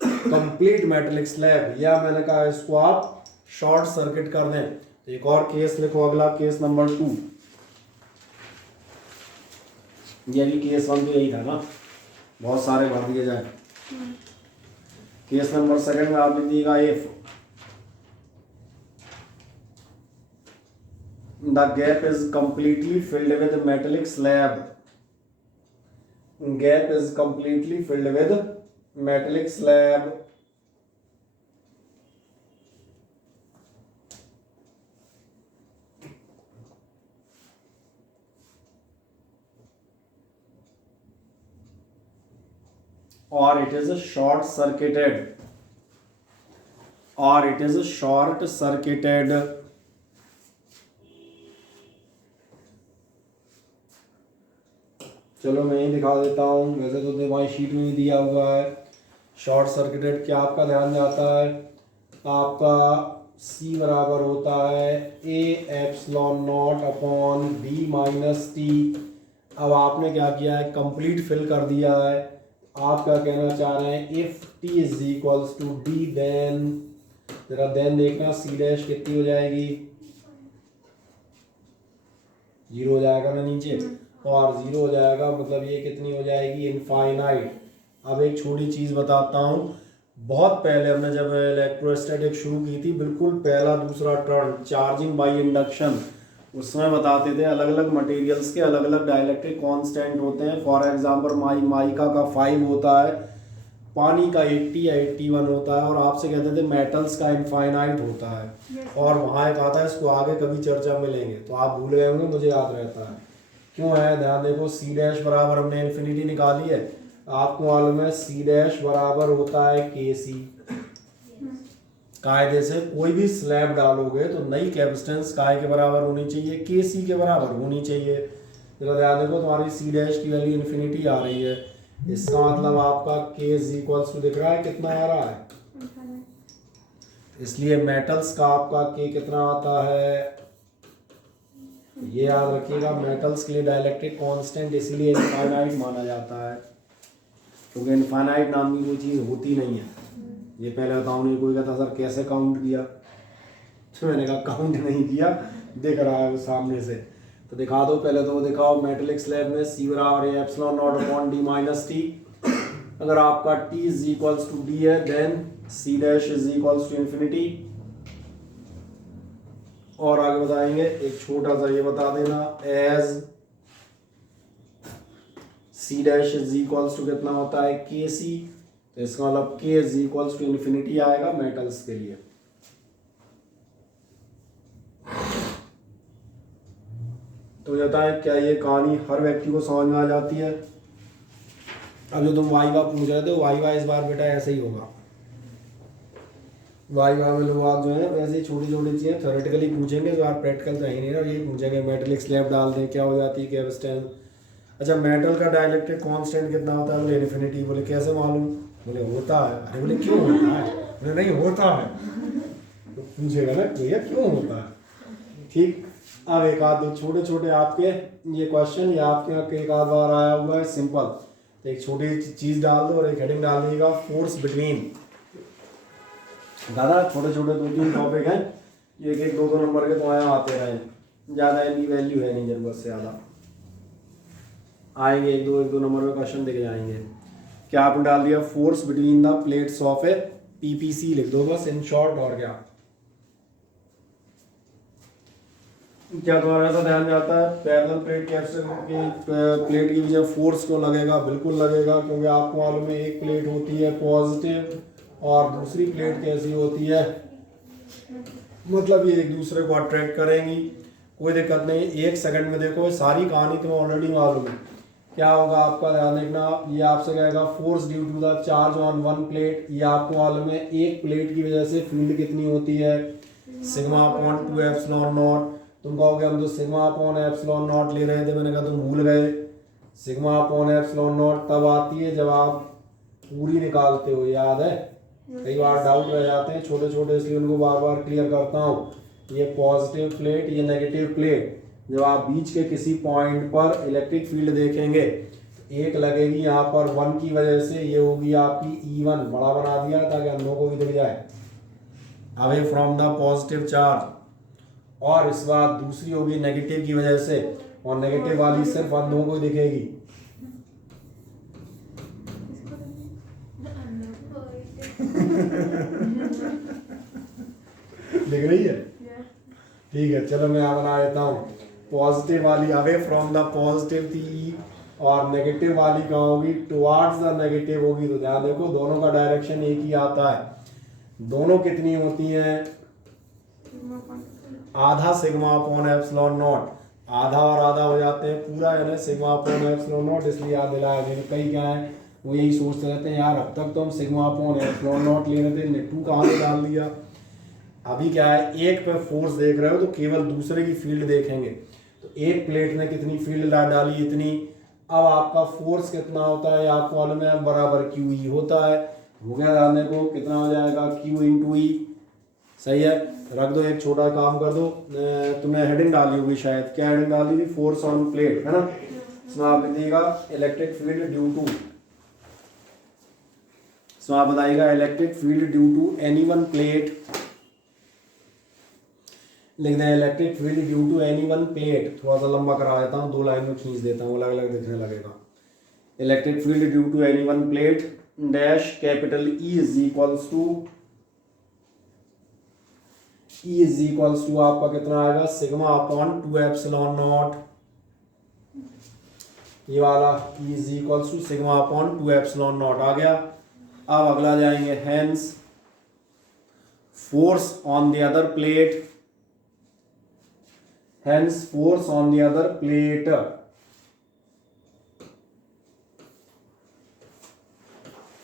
कंप्लीट मेटेलिक स्लैब, या मैंने कहा इसको आप शॉर्ट सर्किट कर दें, तो एक और केस लिखो, अगला केस नंबर 2। ये भी केस 1 तो यही था ना, बहुत सारे भर दिए जाए। केस नंबर 2 में आप लिख दीजिएगा if the gap is completely filled with metallic slab, gap is completely filled with metallic slab or it is short circuited, or it is short circuited। चलो मैं ही दिखा देता हूँ, वैसे तो तुम्हारी शीट में भी दिया हुआ है। शॉर्ट सर्किटेड क्या आपका ध्यान जाता है? आपका C बराबर होता है A epsilon not upon B minus T। अब आपने क्या किया है? कंप्लीट फिल कर दिया है। आप क्या कहना चाह रहे हैं? If T is equals to D then, जरा देन देखना C डैश कितनी हो जाएगी? 0 हो जाएगा ना नीचे, और 0 हो जाएगा मतलब ये कितनी हो जाएगी? इनफाइनाइट। अब एक छोटी चीज बताता हूँ, बहुत पहले हमने जब इलेक्ट्रोस्टैटिक शुरू की थी, बिल्कुल पहला दूसरा टर्म चार्जिंग बाय इंडक्शन, उसमें बताते थे अलग अलग मटेरियल्स के अलग अलग डाइलेक्ट्रिक कांस्टेंट होते हैं। फॉर एग्जांपल माइका का 5 होता है, पानी का 80 या 81 होता है, और आपसे कहते थे मेटल्स का इनफाइनाइट होता है। और वहाँ एक आता है, इसको आगे कभी चर्चा में लेंगे, तो आप भूल गए होंगे, मुझे याद रहता है क्यों है। ध्यान देखो, C डैश बराबर हमने इन्फिनिटी निकाली है, आपको मालूम है C डैश बराबर होता है KC। कायदे से कोई भी स्लैब डालोगे तो नई कैपेसिटेंस काय के बराबर होनी चाहिए, के सी के बराबर होनी चाहिए। जरा ध्यान देखो, तुम्हारी सी डैश की वैल्यू इन्फिनिटी आ रही है, इसका मतलब आपका के इज इक्वल्स टू दिख रहा है कितना आ रहा है, इसलिए मेटल्स का आपका के कितना आता है, ये याद रखिएगा। मेटल्स के लिए डाइलेक्ट्रिक कांस्टेंट इसीलिए इनफाइनाइट माना जाता है, क्योंकि इनफाइनाइट नाम की कोई चीज़ होती नहीं है। ये पहले बताओ, नहीं कोई कहता सर कैसे काउंट किया, तो मैंने कहा काउंट नहीं किया, दिख रहा है वो सामने से, तो दिखा दो। पहले तो वो दिखाओ, मेटेलिक स्लैब में सी बराबर है epsilon not upon D minus T. अगर आपका T is equals to D है then C dash is equals to infinity. और आगे बताएंगे, एक छोटा सा ये बता देना, as C dash is equals to कितना होता है के सी, तो इसका मतलब K is equals to infinity आएगा मेटल्स के लिए। तो जाता है क्या ये कहानी हर व्यक्ति को समझ में आ जाती है। अब जो तुम वाइवा पूछ रहे थे, वाइवा इस बार बेटा ऐसे ही होगा। वाइवा में लोग आप जो है वैसे ही छोटी छोटी चीज़ें थ्योरेटिकली पूछेंगे, इस बार प्रैक्टिकल तो है ही नहीं ना, यही पूछेंगे मेटेलिक स्लैब डाल दें क्या हो जाती है कैपेसिटेंस। अच्छा, मेटल का डाइलेक्ट्रिक कांस्टेंट कितना होता है, बोले इन्फिनिटी। बोले कैसे मालूम, बोले होता है। अरे बोले क्यों होता है, बोले नहीं होता है, तो पूछेगा ना भैया क्यों होता है। ठीक, अब एक आध दो छोटे छोटे आपके ये क्वेश्चन या आपके यहाँ एक आध बार आया हुआ है सिंपल, तो एक छोटी चीज़ डाल दो और एक हेडिंग डाल दीजिएगा फोर्स बिटवीन। दादा छोटे छोटे दो तीन टॉपिक हैं, एक एक दो दो नंबर के तो आए आते रहे, ज़्यादा इनकी वैल्यू है नहीं जरूरत से ज़्यादा, आएंगे एक दो नंबर में क्वेश्चन देके जाएंगे। क्या आपने डाल दिया, force between the plates of A PPC लिख दो बस इन शॉर्ट। और क्या क्या तुम्हारा ऐसा ध्यान जाता है पैरेलल प्लेट कैपेसिटर की प्लेट की वजह फोर्स क्यों लगेगा, बिल्कुल लगेगा, क्योंकि आपको मालूम है एक प्लेट होती है पॉजिटिव और दूसरी प्लेट कैसी होती है, मतलब ये एक दूसरे को अट्रैक्ट करेंगी, कोई दिक्कत नहीं। एक सेकंड में देखो सारी कहानी तुम्हें ऑलरेडी मालूम है। क्या होगा आपका ध्यान देखना, ये आपसे कहेगा force due to the charge on one plate, ये आपको मालूम है एक प्लेट की वजह से फील्ड कितनी होती है, सिग्मा अपॉन 2 एप्सिलॉन नॉट। तुम कहोगे हम तो सिग्मा अपॉन एप्सिलॉन नॉट ले रहे थे, मैंने कहा तुम भूल गए, सिग्मा अपॉन एप्सिलॉन नॉट तब आती है जब आप पूरी निकालते हो, याद है। कई बार डाउट रह जाते हैं छोटे छोटे, इसलिए उनको बार बार क्लियर करता हूँ। ये पॉजिटिव प्लेट, ये नेगेटिव प्लेट, जब आप बीच के किसी पॉइंट पर इलेक्ट्रिक फील्ड देखेंगे, एक लगेगी यहाँ पर 1 की वजह से, ये होगी आपकी E1, बड़ा बना दिया ताकि अंधों को भी दिख जाए, away from the positive charge. और इस बार दूसरी होगी नेगेटिव की वजह से, और नेगेटिव वाली सिर्फ अंधों को दिखेगी। दिख रही है, ठीक है। चलो मैं यहाँ बना देता हूँ, पॉजिटिव वाली अवे फ्रॉम द पॉजिटिव थी और नेगेटिव वाली कहाँ होगी, टुवार्ड्स द नेगेटिव होगी। तो ध्यान देखो दोनों का डायरेक्शन एक ही आता है। दोनों कितनी होती हैं, आधा सिग्मा अपॉन एप्सिलॉन नॉट, आधा और आधा हो जाते हैं पूरा, यानी सिग्मा अपॉन एप्सिलॉन नॉट, इसलिए याद दिलाया। कई क्या है वो यही सोचते रहते हैं यार अब तक तो हम सिग्मा अपॉन एप्सिलॉन नॉट ले रहे थे, नेटू कहाँ से डाल दिया। अभी क्या है, एक पे फोर्स देख रहे हो तो केवल दूसरे की फील्ड देखेंगे, तो एक प्लेट ने कितनी फील्ड डाली इतनी, अब आपका फोर्स कितना होता है आपको मालूम है, बराबर क्यू ई होता है। हो गया डालने को, कितना हो जाएगा क्यू इंटू ई, सही है। रख दो, एक छोटा काम कर दो, तुमने हेडिंग डाली होगी शायद, क्या हेडिंग डाली थी, फोर्स ऑन प्लेट है ना, इसमें आप लिखिएगा इलेक्ट्रिक फील्ड ड्यू टू, इसमें आप बताइएगा electric field due to any one plate, लिख दें electric field due to any one plate. थोड़ा सा लंबा करा देता हूँ, 2 लाइन में खींच देता हूँ, अलग अलग दिखने लगेगा। Electric field due to any one plate dash capital E is equals to आपका कितना आएगा, सिग्मा अपॉन 2 एप्सिलॉन नॉट, ये वाला E is equals to sigma upon 2 epsilon naught आ गया। अब अगला जाएंगे, hence force on the other plate, hence force on the other plate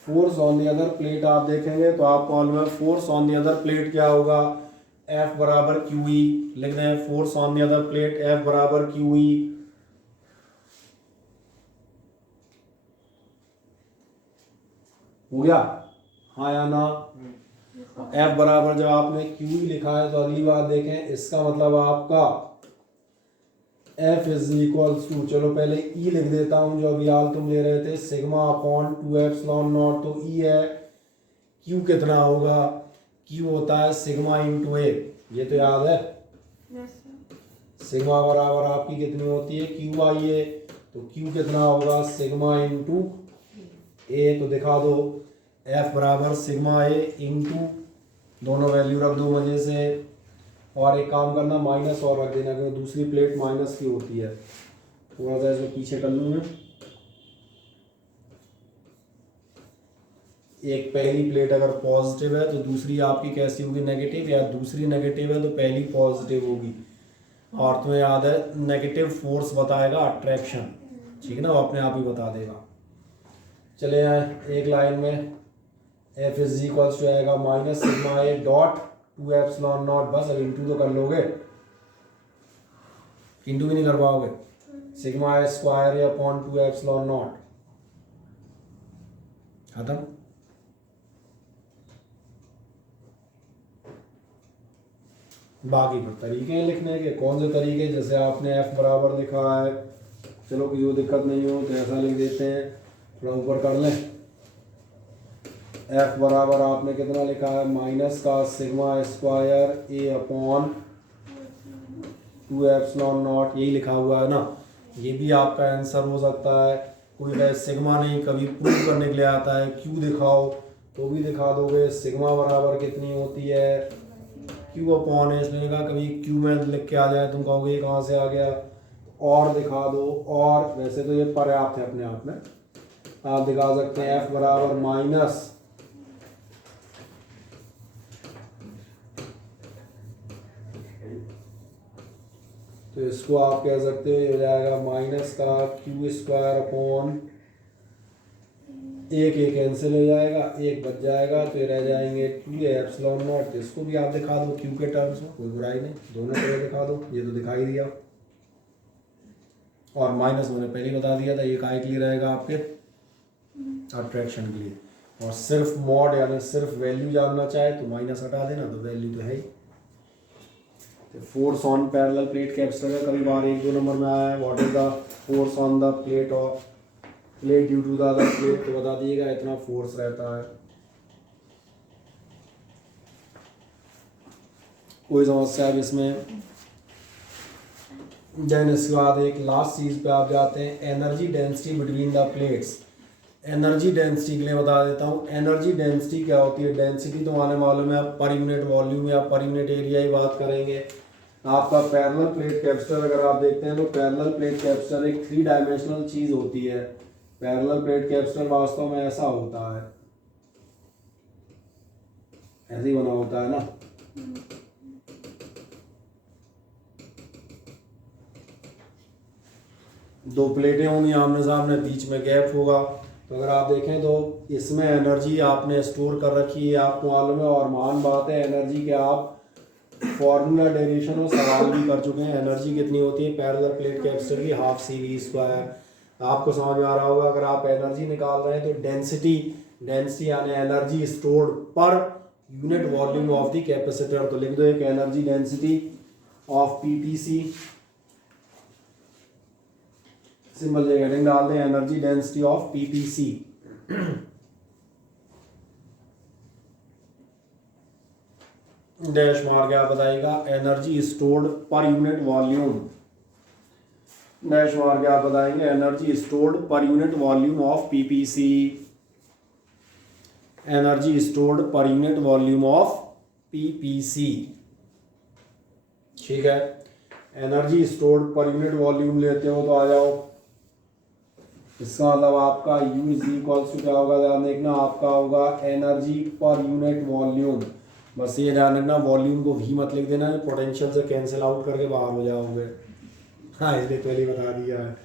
force on the other plate आप देखेंगे तो आपको मालूम है force on the other plate क्या होगा, F बराबर QE लिख दें। Force on the other plate F बराबर QE। हो गया, हाँ या ना? F बराबर जब आपने QE लिखा है तो अगली बात देखें, इसका मतलब आपका F इज इक्वल्स टू, चलो पहले E लिख देता हूं जो अभी हाल तुम ले रहे थे, सिग्मा अपॉन 2 एप्सिलॉन नॉट। तो E है, Q कितना होगा, Q होता है सिग्मा इंटू ए, ये तो याद है। सिग्मा बराबर आपकी कितनी होती है, क्यू आई ए, तो Q कितना होगा सिग्मा इंटू ए। तो दिखा दो F बराबर सिग्मा ए इंटू, दोनों वैल्यू रख दो मजे से, और एक काम करना माइनस और रख देना क्योंकि दूसरी प्लेट माइनस की होती है। थोड़ा सा इसको पीछे कर लूँ मैं। एक पहली प्लेट अगर पॉजिटिव है तो दूसरी आपकी कैसी होगी, नेगेटिव, या दूसरी नेगेटिव है तो पहली पॉजिटिव होगी। और तुम्हें याद है नेगेटिव फोर्स बताएगा अट्रैक्शन, ठीक है ना, वो अपने आप ही बता देगा। चले आए एक लाइन में, F इज इक्वल्स टू आएगा minus sigma A dot 2 epsilon not. बस अब इंटू तो कर लोगे, इंटू भी नहीं कर पाओगे, sigma A square A upon 2 epsilon not, खत्म। बाकी फिर तरीके हैं लिखने के, कौन से तरीके, जैसे आपने F बराबर लिखा है, चलो कि जो दिक्कत नहीं हो तो ऐसा लिख देते हैं, थोड़ा ऊपर कर लें। F बराबर आपने कितना लिखा है, माइनस का sigma square A upon 2 epsilon not, यही लिखा हुआ है ना। ये भी आपका आंसर हो सकता है। कोई कहे सिग्मा नहीं, कभी प्रूव करने के लिए आता है Q दिखाओ तो भी दिखा दोगे। सिग्मा बराबर कितनी होती है, Q अपॉन है, इसमें कहा कभी Q में लिख के आ जाए तुम कहोगे ये कहाँ से आ गया, और दिखा दो। और वैसे तो ये पर्याप्त है अपने आप में, आप दिखा सकते हैं F बराबर माइनस तो इसको आप कह सकते हो ये हो जाएगा माइनस का क्यू स्क्वायर अपॉन एक कैंसिल हो जाएगा, एक बच जाएगा तो ये रह जाएंगे क्यू एप्सिलॉन नॉट। तो इसको भी आप दिखा दो क्यू के टर्म्स में, कोई बुराई नहीं, दोनों तरह दिखा दो, ये तो दिखाई दिया। और माइनस मैंने पहले ही बता दिया था ये काहे के लिए रहेगा, आपके अट्रैक्शन के लिए। और सिर्फ मॉड यानी सिर्फ वैल्यू जानना चाहे तो माइनस हटा देना, तो वैल्यू तो है ही। तो force on parallel plate capacitor है, कभी बार 1-2 नंबर में आया है, what is the force on the plate of plate due to the other plate, तो बता दिएगा इतना फोर्स रहता है। कोई समस्या है इसमें? देन इसके बाद एक लास्ट चीज पे आप जाते हैं, energy density between the plates. Energy density के लिए बता देता हूँ, एनर्जी डेंसिटी क्या होती है। डेंसिटी तो आने मालूम है, पर यूनिट वॉल्यूम या पर यूनिट एरिया ही बात करेंगे। आपका पैरेलल प्लेट कैपेसिटर अगर आप देखते हैं तो पैरेलल प्लेट कैपेसिटर एक 3 डायमेंशनल चीज होती है। पैरेलल प्लेट कैपेसिटर वास्तव में ऐसा होता है, ऐसे ही बना होता है ना। दो प्लेटें होंगी आमने सामने, बीच में गैप होगा। तो अगर आप देखें तो इसमें एनर्जी आपने स्टोर कर रखी है, आपको मालूम है। और महान बात है एनर्जी के आप फॉर्मूला डेरिवेशन और सवाल भी कर चुके हैं। एनर्जी कितनी होती है पैरेलल प्लेट कैपेसिटर की, हाफ CV स्क्वायर। आपको समझ में आ रहा होगा। अगर आप एनर्जी निकाल रहे हैं तो डेंसिटी यानी energy stored per unit volume of the capacitor. तो लिख दो एक energy density of PPC, simple जगह हेडिंग डाल दें energy density of PPC। Dash मार के आप बताइएगा energy stored per unit volume. Dash मार के आप बताएंगे energy stored per unit volume of PPC। Energy stored per unit volume of PPC, ठीक है। Energy stored per unit volume लेते हो तो आ जाओ, इसका मतलब आपका U इज इक्वल्स टू क्या होगा, ध्यान देखना, आपका होगा एनर्जी पर यूनिट वॉल्यूम। बस ये ध्यान रखना वॉल्यूम को V मत लिख देना, पोटेंशियल से कैंसिल आउट करके बाहर हो जाओगे। हाँ इसलिए पहले बता दिया है,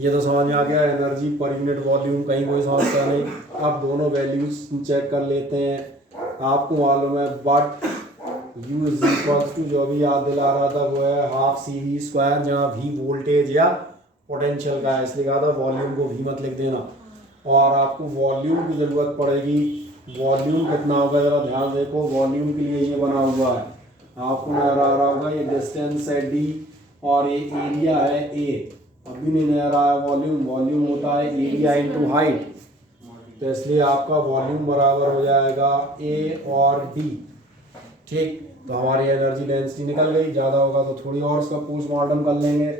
ये तो समझ में आ गया एनर्जी पर यूनिट वॉल्यूम, कहीं कोई समस्या नहीं। अब दोनों वैल्यूज चेक कर लेते हैं। आपको मालूम है but U is equals to, जो भी याद दिला रहा था वो है हाफ सी वी स्क्वायर, जहाँ V वोल्टेज या पोटेंशियल का है, इसलिए कहा था वॉल्यूम को V मत लिख देना। और आपको वॉल्यूम की ज़रूरत पड़ेगी। वॉल्यूम कितना होगा ज़रा ध्यान देखो, वॉल्यूम के लिए ये बना हुआ है, आपको नजर आ रहा होगा ये डिस्टेंस है D और ये एरिया है A। अभी नहीं नजर आया वॉल्यूम, वॉल्यूम होता है एरिया इंटू हाइट, तो इसलिए आपका वॉल्यूम बराबर हो जाएगा A और D। ठीक, तो हमारी एनर्जी डेंसिटी निकल गई, ज़्यादा होगा तो थोड़ी और उसका पोस्टमार्टम कर लेंगे।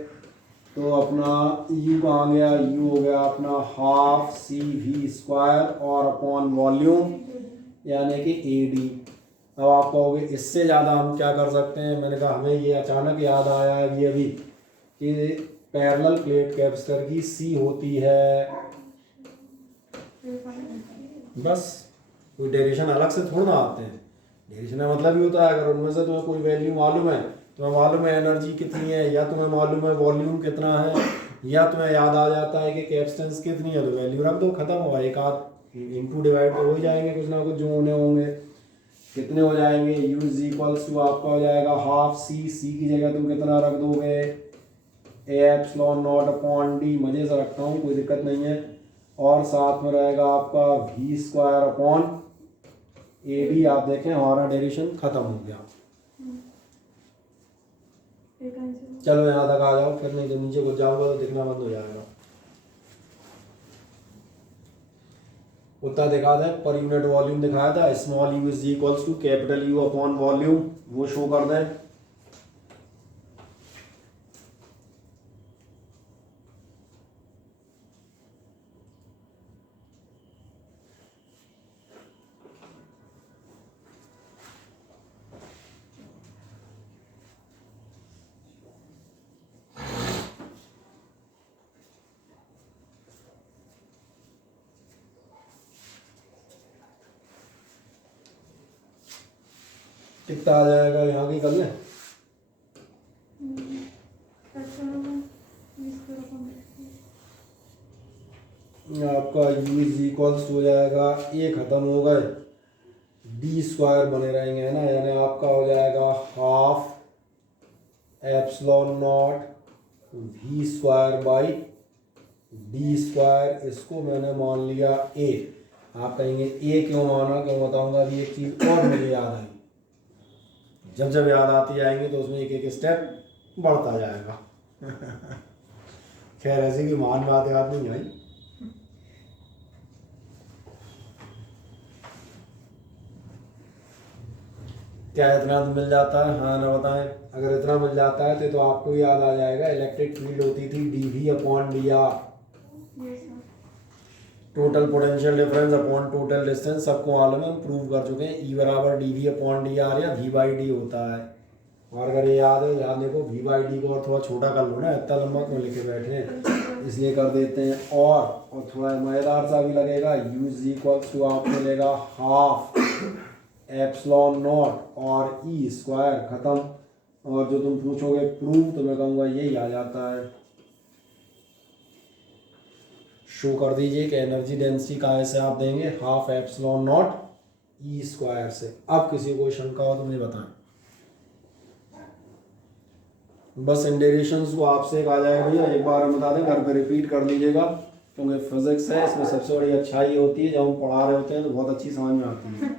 तो अपना U कहाँ गया, U हो गया अपना हाफ सी वी स्क्वायर और अपॉन वॉल्यूम यानी कि AD। अब आप कहोगे इससे ज़्यादा हम क्या कर सकते हैं, मैंने कहा हमें ये अचानक याद आया है अभी कि पैरेलल प्लेट कैपेसिटर की C होती है, बस कोई डेरिवेशन अलग से थोड़ा ना आते हैं। डेरिवेशन का मतलब ही होता है अगर उनमें से तुम्हें कोई वैल्यू मालूम है, तुम्हें मालूम है एनर्जी कितनी है, या तुम्हें मालूम है वॉल्यूम कितना है, या तुम्हें याद आ जाता है कि कैपेसिटेंस कितनी है, तो वैल्यू रख दो, खत्म हुआ। एक आध इंटू डिवाइड तो हो ही जाएंगे कुछ ना कुछ जो होने होंगे। कितने हो जाएंगे, U इज इक्वल्स टू आपका हो जाएगा हाफ C की जगह तुम कितना रख दोगे, एप्सिलॉन नॉट अपॉन D, मजे से रखता हूँ कोई दिक्कत नहीं है। और साथ में रहेगा आपका V स्क्वायर अपॉन AD। आप देखें हमारा डेरिवेशन खत्म हो गया। चलो यहाँ तक आ जाओ, फिर नहीं तो नीचे को जाऊंगा तो दिखना बंद हो जाएगा। उतना दिखा दे, पर यूनिट वॉल्यूम दिखाया था, small u is equals to capital U upon volume, वो शो कर दें। कितना आ जाएगा यहाँ की कर लें, आपका U इज इक्वल्स हो जाएगा, A खत्म हो गए, D स्क्वायर बने रहेंगे है ना, यानी आपका हो जाएगा half epsilon not V square by D square. इसको मैंने मान लिया A। आप कहेंगे A क्यों माना, क्यों बताऊंगा अभी। एक चीज़ और मुझे याद आई, जब जब याद आती जाएंगे तो उसमें एक एक स्टेप बढ़ता जाएगा। खैर ऐसी की मान बात याद नहीं आई। क्या इतना तो मिल जाता है, हाँ ना बताएं। अगर इतना मिल जाता है तो आपको याद आ जाएगा इलेक्ट्रिक फील्ड होती थी dV upon dr, total potential difference upon total distance, सबको मालूम है, हम प्रूव कर चुके हैं। E बराबर dV अपॉन dr या V/d होता है। और अगर ये याद है, याद देखो V/d को और थोड़ा छोटा कर लो ना, इतना लंबा क्यों लिखे बैठे हैं, इसलिए कर देते हैं। और थोड़ा मज़ेदार सा भी लगेगा, U इज इक्वल्स टू आप मिलेगा हाफ एप्सिलॉन नॉट और E स्क्वायर, खत्म। और जो तुम पूछोगे प्रूव, तो मैं कहूँगा यही आ जाता है। शो कर दीजिए कि एनर्जी डेंसिटी कहाँ से आप देंगे, half epsilon not E square से। अब किसी को शंका हो तो मुझे बताएं। बस इन डेरिवेशंस को आपसे एक आ जाएगा भैया, एक बार हम बता दें, घर पे रिपीट कर लीजिएगा, क्योंकि फिजिक्स है, इसमें सबसे बड़ी अच्छाई होती है जब हम पढ़ा रहे होते हैं तो बहुत अच्छी समझ में आती है।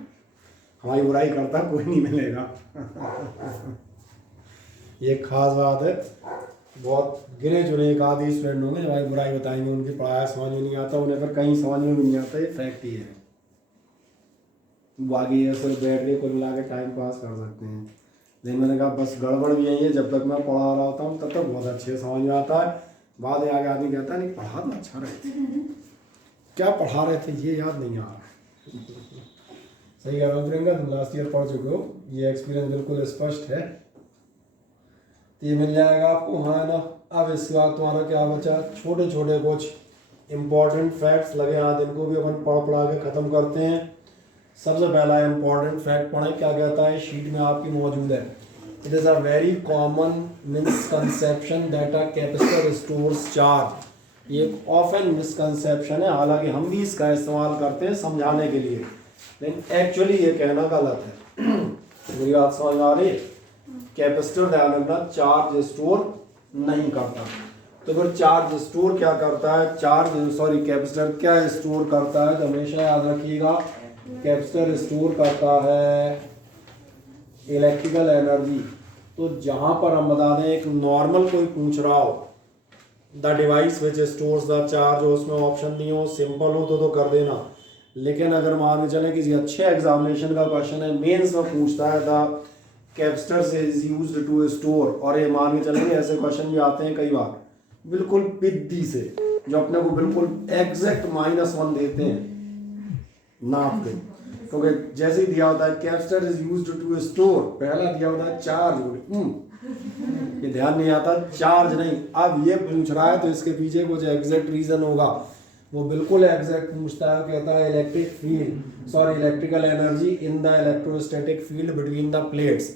हमारी बुराई करता कोई नहीं मिलेगा। ये खास बात है, बहुत गिने चुने एक आधे स्टूडेंट होंगे जो हमारी बुराई बताएंगे, उनकी पढ़ाया समझ में नहीं आता, उन्हें फिर कहीं समझ में भी नहीं आता, ये फैक्ट ही है। बाकी ये सिर्फ बैठ के कुल मिला के टाइम पास कर सकते हैं। लेकिन मैंने कहा बस गड़बड़ भी यही है, जब तक मैं पढ़ा रहा होता हूँ तब तक बहुत अच्छे समझ में आता है, बाद में आगे आदमी कहता है नहीं पढ़ा तो अच्छा रहे थे, क्या पढ़ा रहे थे ये याद नहीं आ रहा है। सही कह रहा हूँ प्रियंका, तुम लास्ट ईयर पढ़ चुके हो, ये एक्सपीरियंस बिल्कुल स्पष्ट है। तो ये मिल जाएगा आपको, हाँ ना। अब इसके बाद तुम्हारा क्या बचा, छोटे छोटे कुछ इम्पोर्टेंट फैक्ट्स लगे हाथ, इनको भी अपन पढ़ा के ख़त्म करते हैं। सबसे पहला इम्पोर्टेंट फैक्ट पढ़ें, क्या कहता है, शीट में आपकी मौजूद है। It is a very common misconception that a capacitor stores charge. ये एक ऑफन मिसकंसेप्शन है, हालांकि हम भी इसका इस्तेमाल करते हैं समझाने के लिए, लेकिन एक्चुअली ये कहना गलत है। मेरी बात समझ में आ रही है? कैपेसिटर ध्यान रखना चार्ज स्टोर नहीं करता। तो फिर चार्ज स्टोर क्या करता है? कैपेसिटर क्या स्टोर करता है? तो हमेशा याद रखिएगा, कैपेसिटर स्टोर करता है इलेक्ट्रिकल एनर्जी। तो जहां पर हम बता दें, एक नॉर्मल कोई पूछ रहा हो the device which stores the charge, हो उसमें ऑप्शन नहीं हो, सिंपल हो तो कर देना। लेकिन अगर मान के चले किसी अच्छे एग्जामिनेशन का क्वेश्चन है, मेंस में पूछता है the capacitor is used to store, और ये मान के चलेंगे ऐसे क्वेश्चन भी आते हैं कई बार बिल्कुल बिद्दी से, जो अपने को बिल्कुल एग्जैक्ट -1 देते हैं नाप के, क्योंकि जैसे ही दिया होता है capacitor is used to store, पहला दिया होता है चार्ज, ये ध्यान नहीं आता चार्ज नहीं। अब ये पूछ रहा है तो इसके पीछे कुछ एग्जैक्ट रीजन होगा, वो बिल्कुल एग्जैक्ट पूछता है, कहता है electrical energy in the electrostatic field between the plates.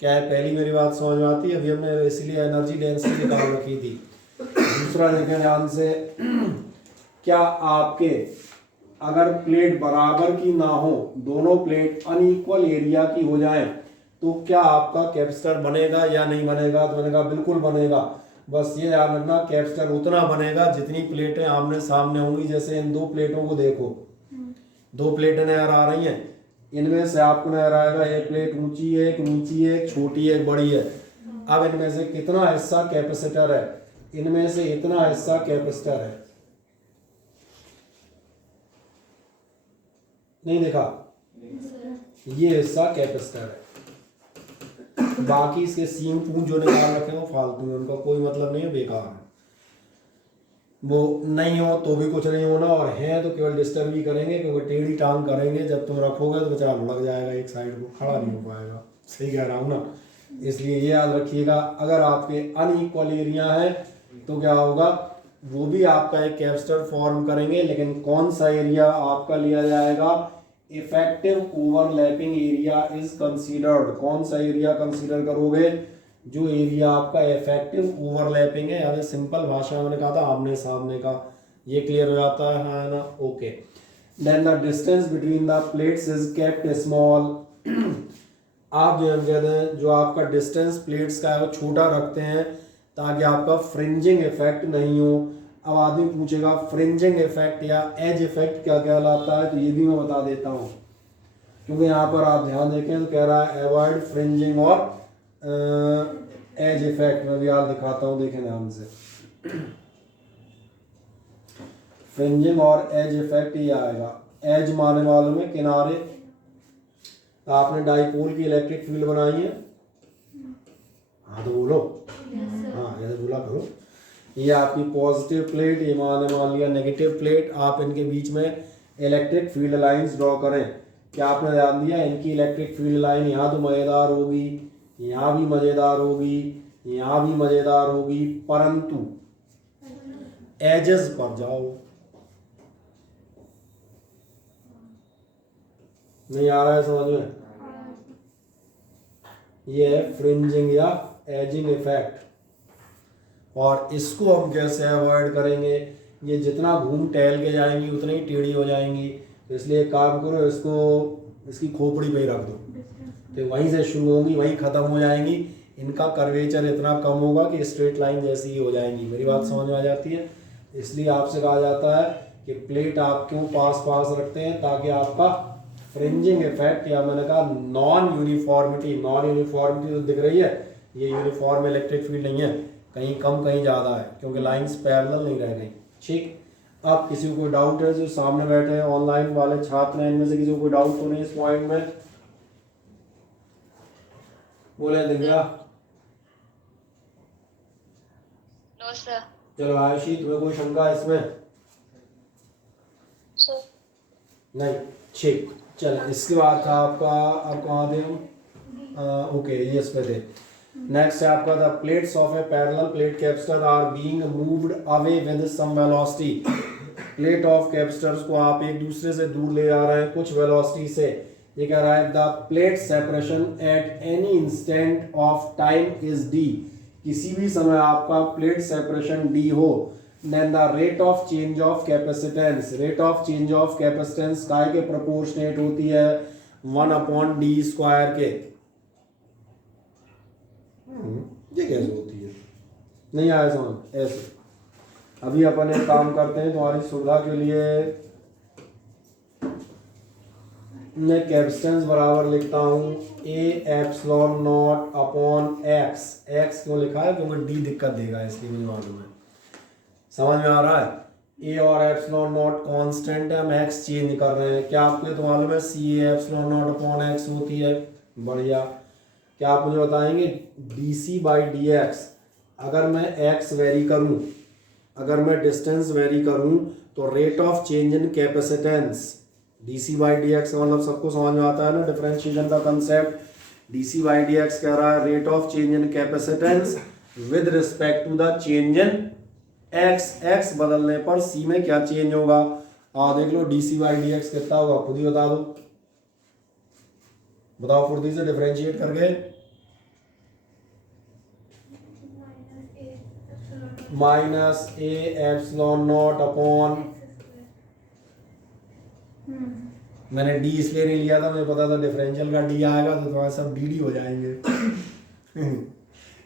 क्या है, पहली मेरी बात समझ में आती है? अभी हमने इसीलिए एनर्जी डेंसिटी निकाल रखी थी। दूसरा देखें ध्यान से, क्या आपके अगर प्लेट बराबर की ना हो, दोनों प्लेट अनइक्वल एरिया की हो जाए, तो क्या आपका कैपेसिटर बनेगा या नहीं बनेगा? तो मैंने कहा बिल्कुल बनेगा। बस ये याद रखना, कैपेसिटर उतना बनेगा जितनी प्लेटें आमने सामने होंगी। जैसे इन दो प्लेटों को देखो, दो प्लेटें नजर आ रही हैं, इनमें से आपको नजर आएगा एक प्लेट ऊंची है, एक नीची है, एक छोटी है, एक बड़ी है। अब इनमें से कितना हिस्सा कैपेसिटर है? इनमें से इतना हिस्सा कैपेसिटर है, नहीं देखा? ये हिस्सा कैपेसिटर है, बाकी इसके सीम पूंज जो निकाल रखे हो फालतू है, उनका कोई मतलब नहीं है, बेकार है। वो नहीं हो तो भी कुछ नहीं होना, और है तो केवल डिस्टर्ब ही करेंगे, क्योंकि टेढ़ी टांग करेंगे। जब तुम रखोगे तो बेचारा लुढ़क जाएगा, एक साइड को खड़ा नहीं हो पाएगा। सही कह रहा हूँ ना? इसलिए ये याद रखिएगा, अगर आपके अनइक्वल एरिया है तो क्या होगा, वो भी आपका एक कैपेसिटर फॉर्म करेंगे, लेकिन कौन सा एरिया आपका लिया जाएगा? Effective overlapping area is considered. कौन सा एरिया कंसीडर करोगे? जो एरिया आपका इफेक्टिव ओवरलैपिंग है, यानी सिंपल भाषा में कहा था आमने सामने का। ये क्लियर हो जाता है, हाँ ना? Okay. Then the distance between the plates is kept small. आप जो हम कहते हैं, जो आपका डिस्टेंस प्लेट्स का है वो छोटा रखते हैं, ताकि आपका फ्रिंजिंग इफेक्ट नहीं हो। अब आदमी पूछेगा फ्रिंजिंग इफेक्ट या एज इफेक्ट क्या कहलाता है, तो ये भी मैं बता देता हूँ, क्योंकि यहाँ पर आप ध्यान देखें तो कह रहा है अवॉइड फ्रिंजिंग और एज इफेक्ट। मैं भी याद दिखाता हूँ, देखें ध्यान से। फ्रिंजिंग और एज इफेक्ट ये आएगा। एज माने मालूम है किनारे। आपने डाइपोल की इलेक्ट्रिक फील्ड बनाई है, हाँ तो बोलो, हाँ ऐसे बोला करो। ये आपकी पॉजिटिव प्लेट, ये मान लिया नेगेटिव प्लेट। आप इनके बीच में इलेक्ट्रिक फील्ड लाइंस ड्रॉ करें। क्या आपने ध्यान दिया, इनकी इलेक्ट्रिक फील्ड लाइन यहाँ तो मज़ेदार होगी, यहाँ भी मज़ेदार होगी, यहाँ भी मज़ेदार होगी, परंतु एजेस पर जाओ, नहीं आ रहा है समझ में? ये है फ्रिंजिंग या एजिंग इफेक्ट, और इसको हम कैसे अवॉइड करेंगे? ये जितना घूम टहल के जाएंगी उतनी ही टेढ़ी हो जाएंगी। तो इसलिए एक काम करो, इसको इसकी खोपड़ी पे ही रख दो, तो वहीं से शुरू होंगी वहीं ख़त्म हो जाएंगी। इनका कर्वेचर इतना कम होगा कि स्ट्रेट लाइन जैसी ही हो जाएंगी। मेरी बात समझ में आ जाती है? इसलिए आपसे कहा जाता है कि प्लेट आप क्यों पास पास रखते हैं, ताकि आपका फ्रिंजिंग इफेक्ट या मैंने कहा नॉन यूनिफॉर्मिटी तो दिख रही है, ये यूनिफॉर्म इलेक्ट्रिक फील्ड नहीं है, कहीं कम कहीं ज़्यादा है, क्योंकि लाइंस पैरेलल नहीं रह गई। ठीक, अब किसी को कोई डाउट है? जो सामने बैठे हैं ऑनलाइन वाले छात्र हैं, इनमें से किसी को कोई डाउट तो नहीं इस पॉइंट में? बोले दिव्या। No sir. चलो आयुषी, तुम्हें कोई शंका है इसमें? नहीं, ठीक। चल, इसके बाद था आपका, अब कहाँ थे हम? ओके, ये इस पे थे। नेक्स्ट है आपका the plates of a parallel plate capacitor are being moved away with some velocity. Plate of capacitors को आप एक दूसरे से दूर ले जा रहे हैं कुछ वेलोसिटी से। ये कह रहा है the plate separation at any instant of time is D. किसी भी समय आपका प्लेट सेपरेशन डी हो, then the rate of change of capacitance, rate of change of capacitance काय के proportionate होती है 1/d² के। ये कैसे होती है, नहीं आया समझ? ऐसे अभी अपन एक काम करते हैं तुम्हारी सुविधा के लिए, मैं कैपेसिटेंस बराबर लिखता हूँ A epsilon not upon x. X क्यों लिखा है? क्योंकि डी दिक्कत देगा इसलिए मुझे मालूम है। समझ में आ रहा है? ए और एप्सिलॉन नॉट कांस्टेंट है, हम एक्स चेंज कर रहे हैं। क्या आपको ये तो मालूम है C epsilon not upon X होती है? बढ़िया। क्या आप मुझे बताएंगे d C by D X, अगर मैं एक्स वेरी करूँ, अगर मैं डिस्टेंस वेरी करूँ तो rate of change in capacitance D C by D X, मतलब सबको समझ में आता है ना डिफरेंशिएशन का concept. D C by D X कह रहा है rate of change in capacitance with respect to the change in X. X बदलने पर सी में क्या चेंज होगा? देख लो D C by D X कितना होगा, खुद ही बता दो, बताओ फुर्ती से डिफरेंशिएट करके। Minus A epsilon not upon, मैंने डी इसलिए नहीं लिया था, मुझे पता था डिफरेंशियल का डी आएगा तो तुम्हारे सब डी डी हो जाएंगे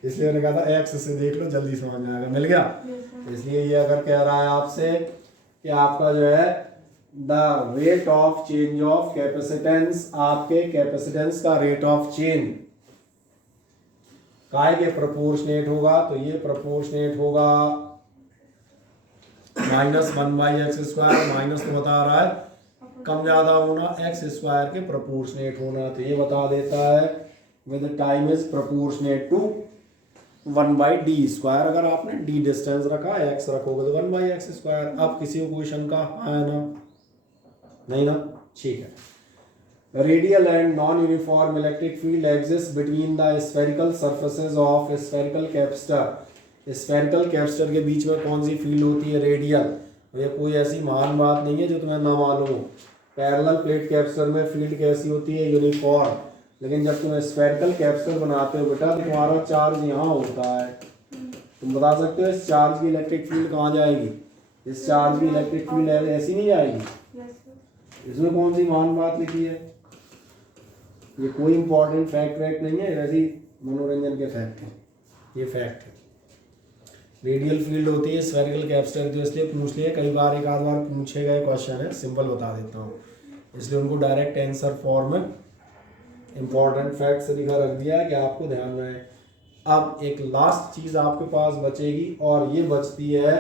इसलिए मैंने कहा था एक्स से देख लो जल्दी समझ में आएगा। मिल गया? इसलिए ये अगर कह रहा है आपसे कि आपका जो है the rate of change of capacitance, आपके कैपेसिटेंस का रेट ऑफ चेंज काय के प्रोपोर्शनेट होगा, तो ये प्रोपोर्शनेट होगा -1/x², माइनस तो बता रहा है कम ज्यादा होना, x² के प्रोपोर्शनेट होना, तो ये बता देता है with time is proportionate to 1/d²। अगर आपने d डिस्टेंस रखा, x रखोगे तो 1/x²। अब किसी को क्वेश्चन का है ना? नहीं ना? ठीक है। Radial and non uniform electric field exist between the spherical surfaces of spherical capacitor. Spherical capacitor के बीच में कौन सी फील्ड होती है? रेडियल। ये कोई ऐसी महान बात नहीं है जो तुम्हें ना मालूम हो। पैरेलल प्लेट कैपेसिटर में फील्ड कैसी होती है? यूनिफॉर्म। लेकिन जब तुम स्फेरिकल कैपेसिटर बनाते हो बेटा तो तुम्हारा चार्ज यहाँ होता है, तुम बता सकते हो इस चार्ज की इलेक्ट्रिक फील्ड कहाँ जाएगी? इस चार्ज की इलेक्ट्रिक फील्ड ऐसी नहीं जाएगी। इसमें कौन सी महान बात लिखी है? ये कोई इंपॉर्टेंट फैक्ट नहीं है, वैसे मनोरंजन के फैक्ट है, ये फैक्ट है। रेडियल फील्ड होती है स्फेरिकल कैपेसिटर, तो इसलिए पूछ लिया कई बार, एक आध बार पूछे गए क्वेश्चन है, सिंपल बता देता हूँ, इसलिए उनको डायरेक्ट आंसर फॉर्म में इंपॉर्टेंट फैक्ट से लिखा रख दिया है कि आपको ध्यान में है। अब एक लास्ट चीज़ आपके पास बचेगी और ये बचती है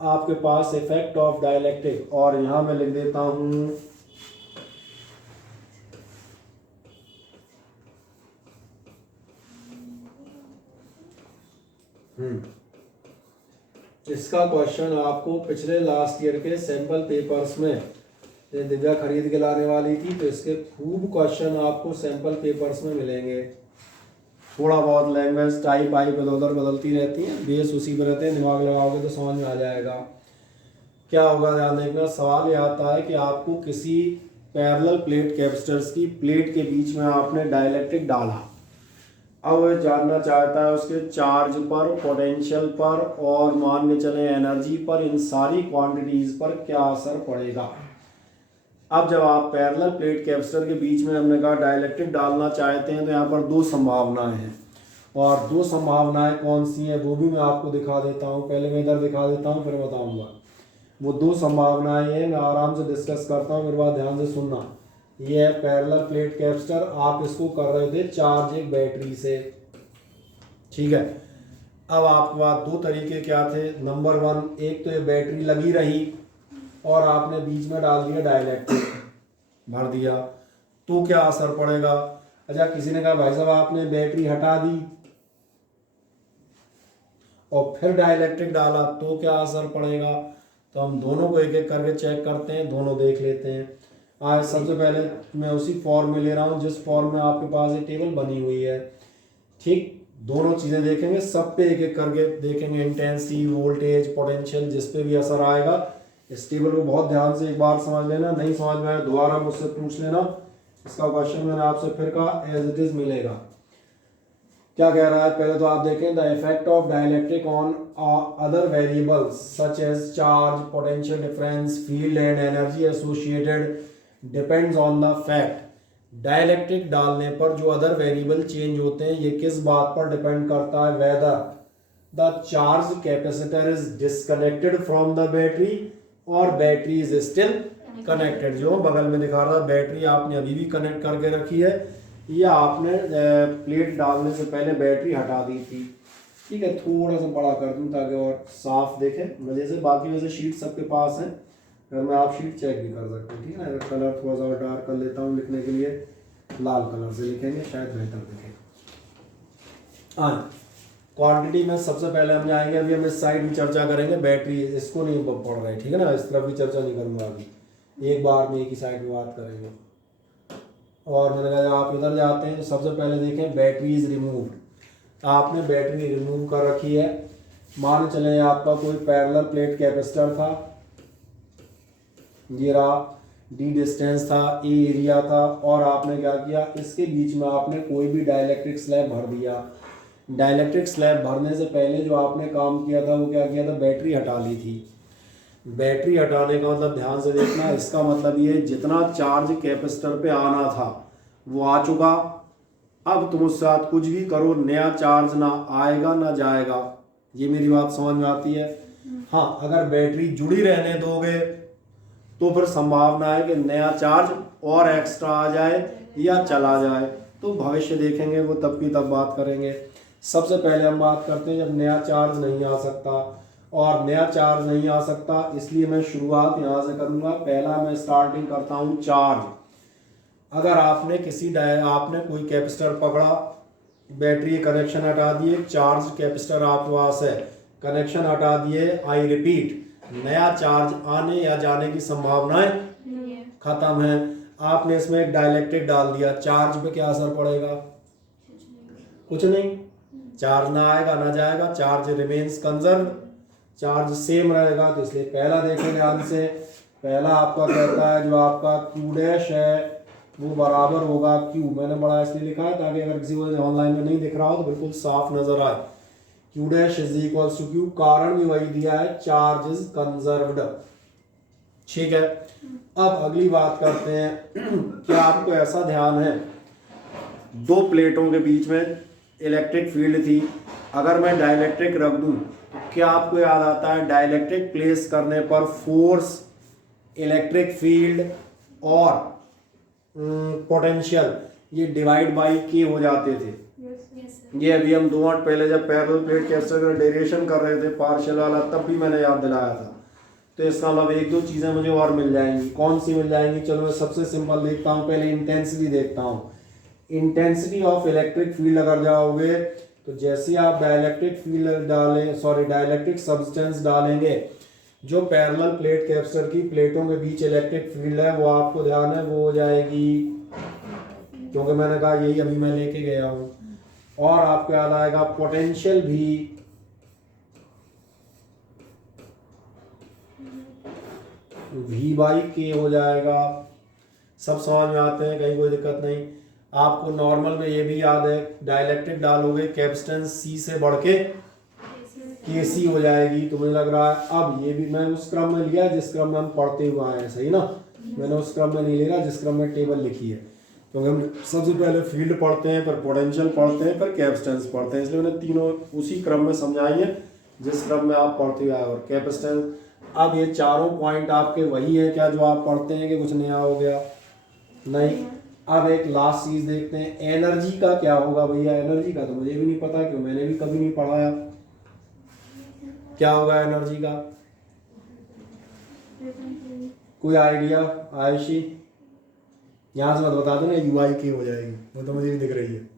आपके पास इफेक्ट ऑफ डाइलेक्ट्रिक, और यहाँ मैं लिख देता हूँ इसका क्वेश्चन आपको पिछले लास्ट ईयर के सैंपल पेपर्स में, दिव्या खरीद के लाने वाली थी तो इसके खूब क्वेश्चन आपको सैंपल पेपर्स में मिलेंगे। थोड़ा बहुत लैंग्वेज टाइप आई इधर उधर बदलती रहती है, बेस उसी पर रहते हैं, दिमाग लगाओगे तो समझ में आ जाएगा। क्या होगा ध्यान देखना, सवाल ये आता है कि आपको किसी पैरेलल प्लेट कैपेसिटर्स की प्लेट के बीच में आपने डाइलेक्ट्रिक डाला, अब वह जानना चाहता है उसके चार्ज पर, पोटेंशियल पर और मान के चले एनर्जी पर, इन सारी क्वांटिटीज पर क्या असर पड़ेगा। अब जब आप पैरेलल प्लेट कैपेसिटर के बीच में हमने कहा डाइलेक्ट्रिक डालना चाहते हैं तो यहाँ पर दो संभावनाएं हैं, और दो संभावनाएं कौन सी हैं वो भी मैं आपको दिखा देता हूँ। पहले मैं इधर दिखा देता हूँ फिर बताऊँगा। वो दो संभावनाएं हैं, मैं आराम से डिस्कस करता हूँ, मेरे बात ध्यान से सुनना। ये है पैरेलल प्लेट कैपेसिटर, आप इसको कर रहे थे चार्ज एक बैटरी से, ठीक है। अब आपके पास दो तरीके क्या थे, नंबर 1, एक तो ये बैटरी लगी रही और आपने बीच में डाल दिया डाइलेक्ट्रिक, भर दिया, तो क्या असर पड़ेगा। अच्छा, किसी ने कहा भाई साहब आपने बैटरी हटा दी और फिर डाइलेक्ट्रिक डाला तो क्या असर पड़ेगा। तो हम दोनों को एक एक करके चेक करते हैं, दोनों देख लेते हैं। आज सबसे पहले मैं उसी फॉर्म में ले रहा हूँ जिस फॉर्म में आपके पास एक टेबल बनी हुई है, ठीक। दोनों चीज़ें देखेंगे, सब पे एक एक करके देखेंगे, इंटेंसिटी, वोल्टेज, पोटेंशियल, जिस पे भी असर आएगा। इस टेबल को बहुत ध्यान से एक बार समझ लेना, नहीं समझ में आए दोबारा मुझसे पूछ लेना। इसका क्वेश्चन मैंने आपसे फिर कहा एज इट इज मिलेगा। क्या कह रहा है, पहले तो आप देखें, the effect of dielectric on other variables such as charge, potential difference, field and energy associated depends on the fact. Dielectric डालने पर जो अदर वेरिएबल चेंज होते हैं ये किस बात पर डिपेंड करता है, whether the charge capacitor is disconnected from the battery और बैटरी इज स्टिल कनेक्टेड। जो बगल में दिखा रहा है बैटरी आपने अभी भी कनेक्ट करके रखी है, या आपने प्लेट डालने से पहले बैटरी हटा दी थी। ठीक है, थोड़ा सा बड़ा कर दूं ताकि और साफ देखे मजे से। बाकी वैसे शीट सबके पास है, घर में आप शीट चेक भी कर सकते हैं। ठीक है ना, कलर थोड़ा सा और डार्क कर लेता हूँ लिखने के लिए, लाल कलर से लिखेंगे शायद बेहतर दिखे। हाँ, क्वांटिटी में सबसे पहले हम जाएंगे, अभी हम इस साइड भी चर्चा करेंगे, बैटरी इसको नहीं पढ़ रहे, ठीक है ना, इस तरफ भी चर्चा नहीं करूँगा अभी, एक बार में एक ही साइड में बात करेंगे। और मैंने कहा आप इधर जाते हैं तो सबसे पहले देखें बैटरी इज रिमूव्ड। आपने बैटरी रिमूव कर रखी है, मान चले आपका कोई पैरेलल प्लेट कैपेसिटर था, ये रहा, डी डिस्टेंस था, ए एरिया था, और आपने क्या किया, इसके बीच में आपने कोई भी डाइलेक्ट्रिक स्लैब भर दिया। डाइलेक्ट्रिक स्लैब भरने से पहले जो आपने काम किया था वो क्या किया था, बैटरी हटा ली थी। बैटरी हटाने का मतलब ध्यान से देखना, इसका मतलब ये जितना चार्ज कैपेसिटर पे आना था वो आ चुका। अब तुम उसके साथ कुछ भी करो, नया चार्ज ना आएगा ना जाएगा। ये मेरी बात समझ में आती है? हाँ, अगर बैटरी जुड़ी रहने दोगे तो फिर संभावना है कि नया चार्ज और एक्स्ट्रा आ जाए या चला जाए। तो भविष्य देखेंगे, वो तब की तब बात करेंगे। सबसे पहले हम बात करते हैं जब नया चार्ज नहीं आ सकता, और नया चार्ज नहीं आ सकता इसलिए मैं शुरुआत यहाँ से करूँगा। पहला मैं स्टार्टिंग करता हूँ चार्ज। अगर आपने आपने कोई कैपेसिटर पकड़ा, बैटरी कनेक्शन हटा दिए, चार्ज कैपेसिटर आपके पास है, कनेक्शन हटा दिए, आई रिपीट, नया चार्ज आने या जाने की संभावनाएं खत्म है। आपने इसमें एक डाइलेक्ट्रिक डाल दिया, चार्ज पे क्या असर पड़ेगा? कुछ नहीं, चार्ज ना आएगा ना जाएगा, charge remains conserve, charge same रहेगा। तो इसलिए पहला देखें ध्यान से, पहला आपका कहता है जो आपका Q डैश है वो बराबर होगा Q, मैंने बड़ा इसलिए लिखा है ताकि अगर किसी को ऑनलाइन में नहीं दिख रहा हो तो बिल्कुल साफ नजर आए। Q dash is equals to Q, कारण भी वही दिया है, चार्ज इज कंजर्व्ड। ठीक है, अब अगली बात करते हैं। क्या आपको ऐसा ध्यान है, दो प्लेटों के बीच में इलेक्ट्रिक फील्ड थी, अगर मैं डाइलेक्ट्रिक रख दूं तो क्या आपको याद आता है, डाइलेक्ट्रिक प्लेस करने पर फोर्स, इलेक्ट्रिक फील्ड और पोटेंशियल ये डिवाइड बाई के हो जाते थे। ये अभी हम 2 मिनट पहले जब पैरेलल प्लेट कैपेसिटर का डेरिवेशन कर रहे थे पार्शियल वाला, तब भी मैंने याद दिलाया था। तो इसका मतलब 1-2 चीज़ें मुझे और मिल जाएंगी। कौन सी मिल जाएंगी? चलो मैं सबसे सिंपल देखता हूँ, पहले इंटेंसिटी देखता हूँ। इंटेंसिटी ऑफ इलेक्ट्रिक फील्ड अगर जाओगे तो जैसे आप डाइलेक्ट्रिक फील्ड डाइलेक्ट्रिक सब्सटेंस डालेंगे, जो पैरेलल प्लेट कैपेसिटर की प्लेटों के बीच इलेक्ट्रिक फील्ड है वो आपको ध्यान है वो हो जाएगी, क्योंकि मैंने कहा यही अभी मैं लेके गया हूँ। और आपको याद आएगा पोटेंशियल भी V/K हो जाएगा। सब समझ में आते हैं, कहीं कोई दिक्कत नहीं। आपको नॉर्मल में ये भी याद है, डाइलेक्ट्रिक डालोगे कैपेसिटेंस C से बढ़ के KC हो जाएगी। तो मुझे लग रहा है अब ये भी मैं उस क्रम में लिया जिस क्रम में हम पढ़ते हुए आए हैं, सही ना? मैंने उस क्रम में नहीं ले रहा जिस क्रम में टेबल लिखी है, क्योंकि हम सबसे पहले फील्ड पढ़ते हैं, फिर पोटेंशियल पढ़ते हैं, फिर कैपेसिटेंस पढ़ते हैं, इसलिए मैंने तीनों उसी क्रम में समझाई है जिस क्रम में आप पढ़ते हुए आए। और कैपेसिटेंस, अब ये चारों पॉइंट आपके वही है क्या जो आप पढ़ते हैं कि कुछ नया हो गया? नहीं। अब एक लास्ट चीज देखते हैं, एनर्जी का क्या होगा भैया? एनर्जी का तो मुझे भी नहीं पता, क्यों मैंने भी कभी नहीं पढ़ाया। क्या होगा एनर्जी का? कोई आइडिया? आयशी यहाँ से मत बता दो ना, U/K हो जाएगी, वो तो मुझे भी दिख रही है।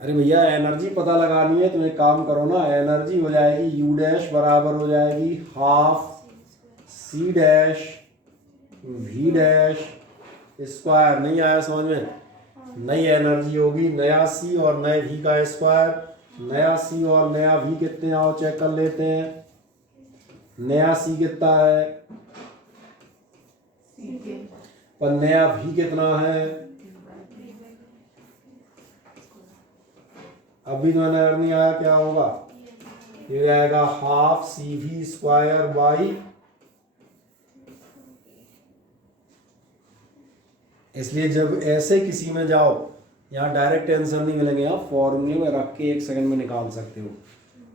अरे भैया एनर्जी पता लगानी है, तुम एक काम करो ना, एनर्जी हो जाएगी U डैश बराबर हो जाएगी half C dash V dash square. नहीं आया समझ में? नई एनर्जी होगी, नया C और नए V का स्क्वायर। नया C और नया V कितने, आओ चेक कर लेते हैं। नया C कितना है पर नया V कितना है? अब भी तुम्हें नजर नहीं आया क्या होगा? ये आएगा half C V square by, इसलिए जब ऐसे किसी में जाओ यहाँ डायरेक्ट आंसर नहीं मिलेंगे, आप फॉर्मूले में रख के 1 सेकंड में निकाल सकते हो।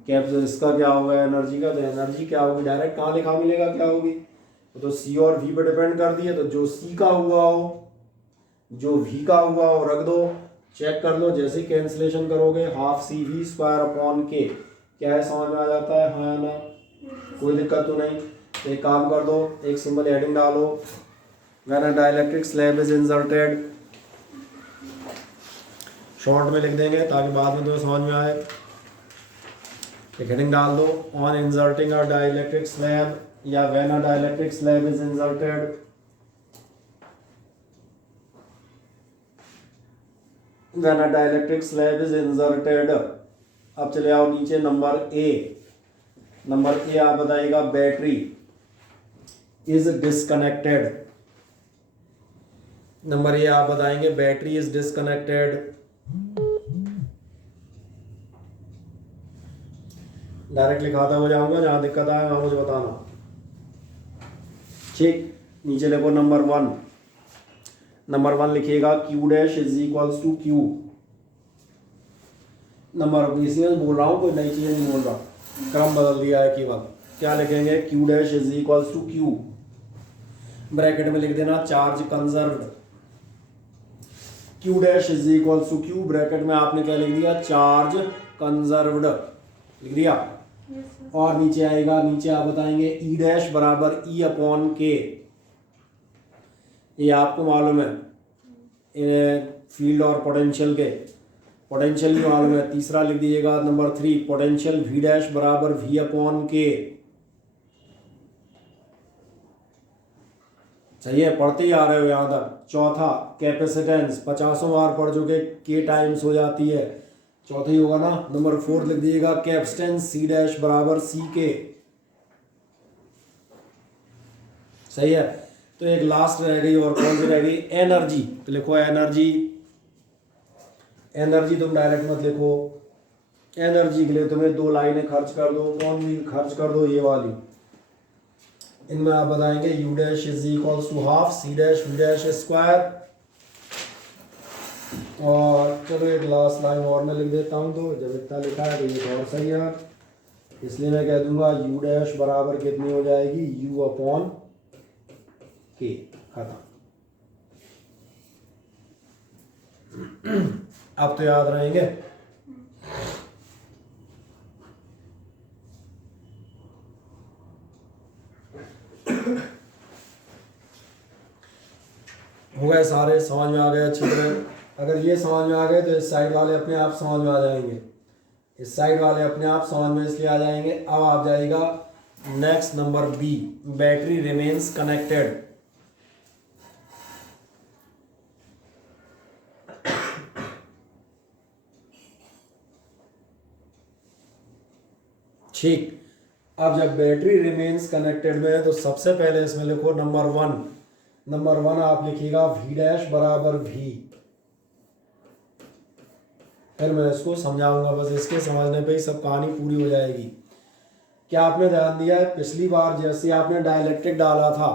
कैप इसका क्या होगा एनर्जी का, तो एनर्जी क्या होगी डायरेक्ट कहाँ लिखा मिलेगा, क्या होगी? तो सी और वी पे डिपेंड कर दिए, तो जो सी का हुआ हो, जो वी का हुआ हो रख दो, चेक कर लो। जैसे ही कैंसिलेशन करोगे half C V square upon के, क्या है समझ में आ जाता है, हाँ ना? कोई दिक्कत तो नहीं। एक काम कर दो, एक सिंपल हेडिंग डालो, when a dielectric slab is inserted, short में लिख देंगे ताकि बाद में तुम्हें समझ में आए। एक हेडिंग डाल दो, on inserting a dielectric slab, या when a dielectric slab is inserted, when a dielectric slab is inserted. अब चले आओ नीचे नंबर ए। नंबर ए आप बताइएगा battery is disconnected. Number A आप बताएंगे बैटरी इज डिस्कनेक्टेड। डायरेक्ट लिखाता हो जाऊंगा, जहां दिक्कत आए वहां मुझे बताना, ठीक। नीचे लिखो नंबर 1। नंबर 1 लिखिएगा Q dash is equals to Q। Number इसलिए बोल रहा हूँ, कोई नई चीज़ नहीं बोल रहा, क्रम बदल दिया है केवल। क्या लिखेंगे? Q dash is equals to Q, bracket में लिख देना charge conserved. Q dash is equals to Q, bracket में आपने क्या लिख दिया? चार्ज कंजर्व्ड लिख दिया। और नीचे आएगा, नीचे आप बताएंगे E डैश बराबर E अपॉन के। ये आपको मालूम है फील्ड और पोटेंशियल के, पोटेंशियल भी मालूम है। तीसरा लिख दीजिएगा नंबर 3, पोटेंशियल V डैश बराबर V अपॉन के। सही है, पढ़ते ही आ रहे हो यहाँ तक। चौथा कैपेसिटेंस, 50 बार पढ़ चुके, के टाइम्स हो जाती है, चौथा ही होगा ना। नंबर 4 लिख दीजिएगा कैपेसिटेंस C डैश बराबर C के। सही है, तो एक लास्ट रह गई, और कौन सी रह गई? एनर्जी। तो लिखो एनर्जी। एनर्जी तुम डायरेक्ट मत लिखो, एनर्जी के लिए तुम्हें 2 लाइनें खर्च कर दो। कौन सी खर्च कर दो? ये वाली। इनमें आप बताएंगे U dash is equals to half C dash V dash square. और चलो एक लास्ट लाइन और मैं लिख देता हूँ, तो जब इतना लिखा है तो ये और सही है, इसलिए मैं कह दूंगा U डैश बराबर कितनी हो जाएगी? U अपॉन के। खत्म। अब तो याद रहेंगे। हो गए सारे, समझ में आ गए अच्छी तरह। अगर ये समझ में आ गए तो इस साइड वाले अपने आप समझ में आ जाएंगे, इस साइड वाले अपने आप समझ में इसलिए आ जाएंगे। अब आप जाएगा next number B, battery remains connected. ठीक, अब जब बैटरी रिमेन्स कनेक्टेड में है तो सबसे पहले इसमें लिखो नंबर 1। नंबर 1 आप लिखिएगा V डैश बराबर V। फिर मैं इसको समझाऊंगा, बस इसके समझने पे ही सब कहानी पूरी हो जाएगी। क्या आपने ध्यान दिया है, पिछली बार जैसे आपने डाइलेक्ट्रिक डाला था,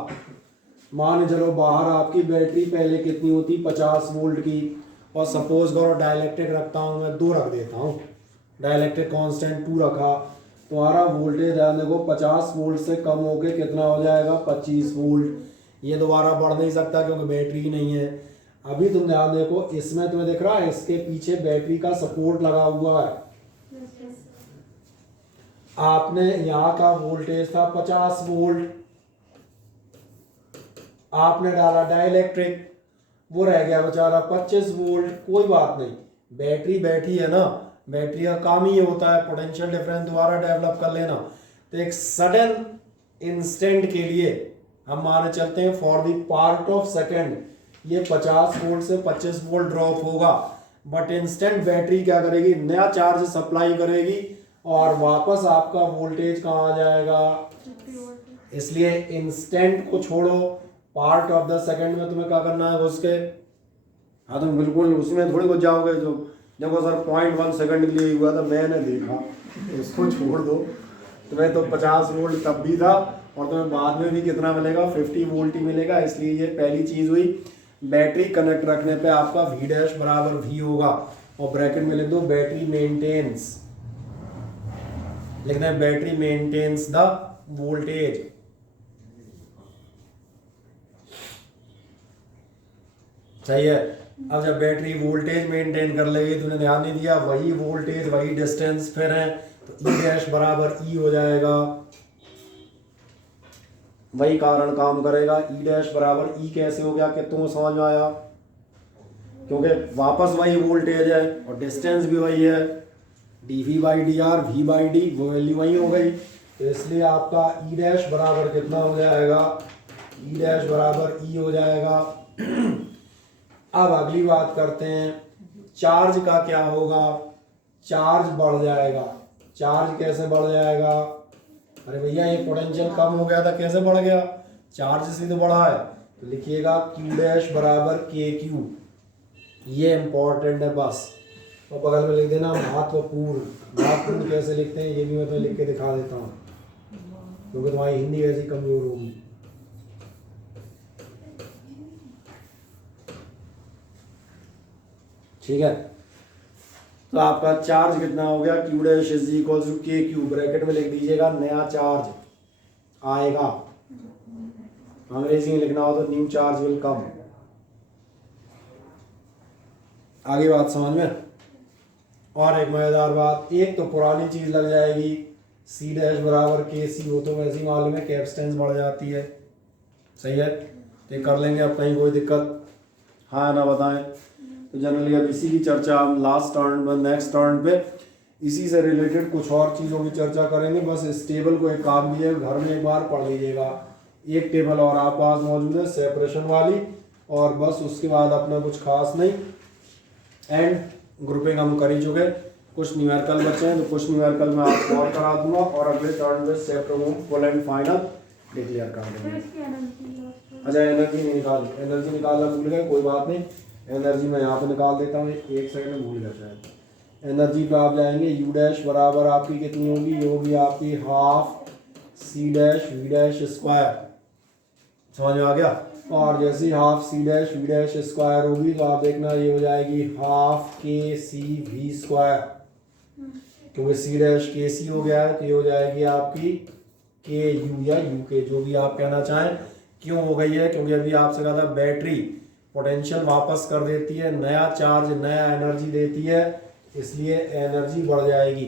मान चलो बाहर आपकी बैटरी पहले कितनी होती? 50 वोल्ट की, और सपोज करो डाइलेक्ट्रिक रखता हूँ मैं 2 रख देता हूँ, डाइलेक्ट्रिक कांस्टेंट 2 रखा, तुम्हारा वोल्टेज ध्यान देखो 50 वोल्ट से कम होके कितना हो जाएगा? 25 वोल्ट। ये दोबारा बढ़ नहीं सकता क्योंकि बैटरी ही नहीं है। अभी तुम ध्यान देखो, इसमें तुम्हें दिख रहा है इसके पीछे बैटरी का सपोर्ट लगा हुआ है। आपने यहाँ का वोल्टेज था 50 वोल्ट, आपने डाला डाइलेक्ट्रिक, वो रह गया बेचारा 25 वोल्ट। कोई बात नहीं, बैटरी बैठी है ना, बैटरी का काम ही ये होता है पोटेंशियल डिफरेंस दोबारा डेवलप कर लेना। तो एक सडन इंस्टेंट के लिए हम माने चलते हैं for the part of second ये 50 वोल्ट से 25 वोल्ट ड्रॉप होगा, बट इंस्टेंट बैटरी क्या करेगी? नया चार्ज सप्लाई करेगी और वापस आपका वोल्टेज कहाँ आ जाएगा? इसलिए इंस्टेंट को छोड़ो, पार्ट ऑफ द सेकंड में तुम्हें क्या करना है? उसके हाँ, तुम बिल्कुल उसमें थोड़ी कुछ जाओगे, जो देखो सर 0.1 सेकंड के लिए हुआ था, मैंने देखा, उसको छोड़ दो। तुम्हें तो 50 वोल्ट तब भी था और तुम्हें बाद में भी कितना मिलेगा, 50 वोल्ट ही मिलेगा। इसलिए ये पहली चीज़ हुई। बैटरी कनेक्ट रखने पे आपका V डैश बराबर V होगा और ब्रैकेट में लिख दो बैटरी मेंटेन्स, लिखना है बैटरी मेंटेन्स द वोल्टेज। सही है। अब जब बैटरी वोल्टेज मेंटेन कर लेगी, तूने ध्यान नहीं दिया, वही वोल्टेज वही डिस्टेंस फिर है, तो ई डैश बराबर ई हो जाएगा, वही कारण काम करेगा। ई डैश बराबर ई कैसे हो गया कि तुम्हें समझ में आया, क्योंकि वापस वही वोल्टेज है और डिस्टेंस भी वही है, dv by D R V by D, वो वैल्यू वही हो गई। तो इसलिए आपका ई डैश बराबर कितना हो जाएगा, ई डैश बराबर ई हो जाएगा। अब अगली बात करते हैं, चार्ज का क्या होगा। चार्ज बढ़ जाएगा। चार्ज कैसे बढ़ जाएगा, अरे भैया ये पोटेंशियल कम हो गया था, कैसे बढ़ गया, चार्ज से तो बढ़ा है। तो लिखिएगा Q डैश बराबर KQ, ये इंपॉर्टेंट है बस। और बगल में लिख देना महत्वपूर्ण। महत्वपूर्ण कैसे लिखते हैं ये भी मैं तुम्हें लिख के दिखा देता हूँ, क्योंकि तुम्हारी हिंदी वैसी कमजोर होगी। ठीक है, तो आपका चार्ज कितना हो गया, Q dash is equal to KQ, bracket में लिख दीजिएगा नया चार्ज आएगा। अंग्रेजी में लिखना हो तो न्यू चार्ज विल कम। आगे बात समझ में। और एक मजेदार बात, एक तो पुरानी चीज लग जाएगी, C डैश बराबर KC हो तो वैसे ही मालूम है कैपेसिटेंस बढ़ जाती है। सही है, तो ये कर लेंगे, अब कहीं कोई दिक्कत हाँ ना बताएं। तो जनरली अब इसी की चर्चा हम लास्ट टर्न में, नेक्स्ट टर्न पे इसी से रिलेटेड कुछ और चीज़ों की चर्चा करेंगे। बस इस टेबल को एक काम दिए, घर में एक बार पढ़ लीजिएगा। एक टेबल और आप पास मौजूद है सेपरेशन वाली, और बस उसके बाद अपना कुछ खास नहीं। एंड ग्रुपिंग हम कर ही चुके, कुछ न्यूमेरिकल बचे हैं, तो कुछ न्यूमेरिकल में आपको और करा दूंगा और अगले टर्न में separation full and final declare कर देंगे। अच्छा एनर्जी नहीं निकाली, एनर्जी निकालना भूल गए, कोई बात नहीं, एनर्जी मैं यहाँ पे निकाल देता हूँ, एक सेकंड में भूल गया शायद। एनर्जी पे आप जाएंगे, यू डैश बराबर आपकी कितनी होगी, ये होगी आपकी half C dash V dash square. समझ में आ गया। और जैसे ही half C dash V dash square होगी तो आप देखना ये हो जाएगी हाफ KC V स्क्वायर, क्योंकि C डैश KC हो गया है तो ये हो जाएगी आपकी KU या UK, जो भी आप कहना चाहें। क्यों हो गई है, क्योंकि अभी आपसे कहा था बैटरी पोटेंशियल वापस कर देती है, नया चार्ज नया एनर्जी देती है, इसलिए एनर्जी बढ़ जाएगी।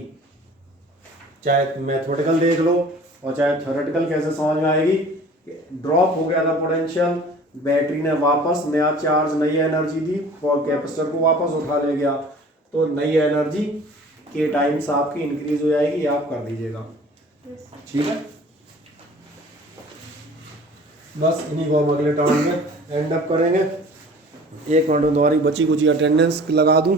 चाहे मैथमेटिकल देख लो और चाहे थ्योरेटिकल, कैसे समझ में आएगी। ड्रॉप हो गया था पोटेंशियल, बैटरी ने वापस नया चार्ज नई एनर्जी दी और कैपेसिटर को वापस उठा ले गया, तो नई एनर्जी के टाइम्स आपकी इंक्रीज हो जाएगी। आप कर दीजिएगा, ठीक है। बस इन्हीं को हम अगले टर्न में एंड अप करेंगे। एक मिनट में तुम्हारी बची कुची अटेंडेंस लगा दूं।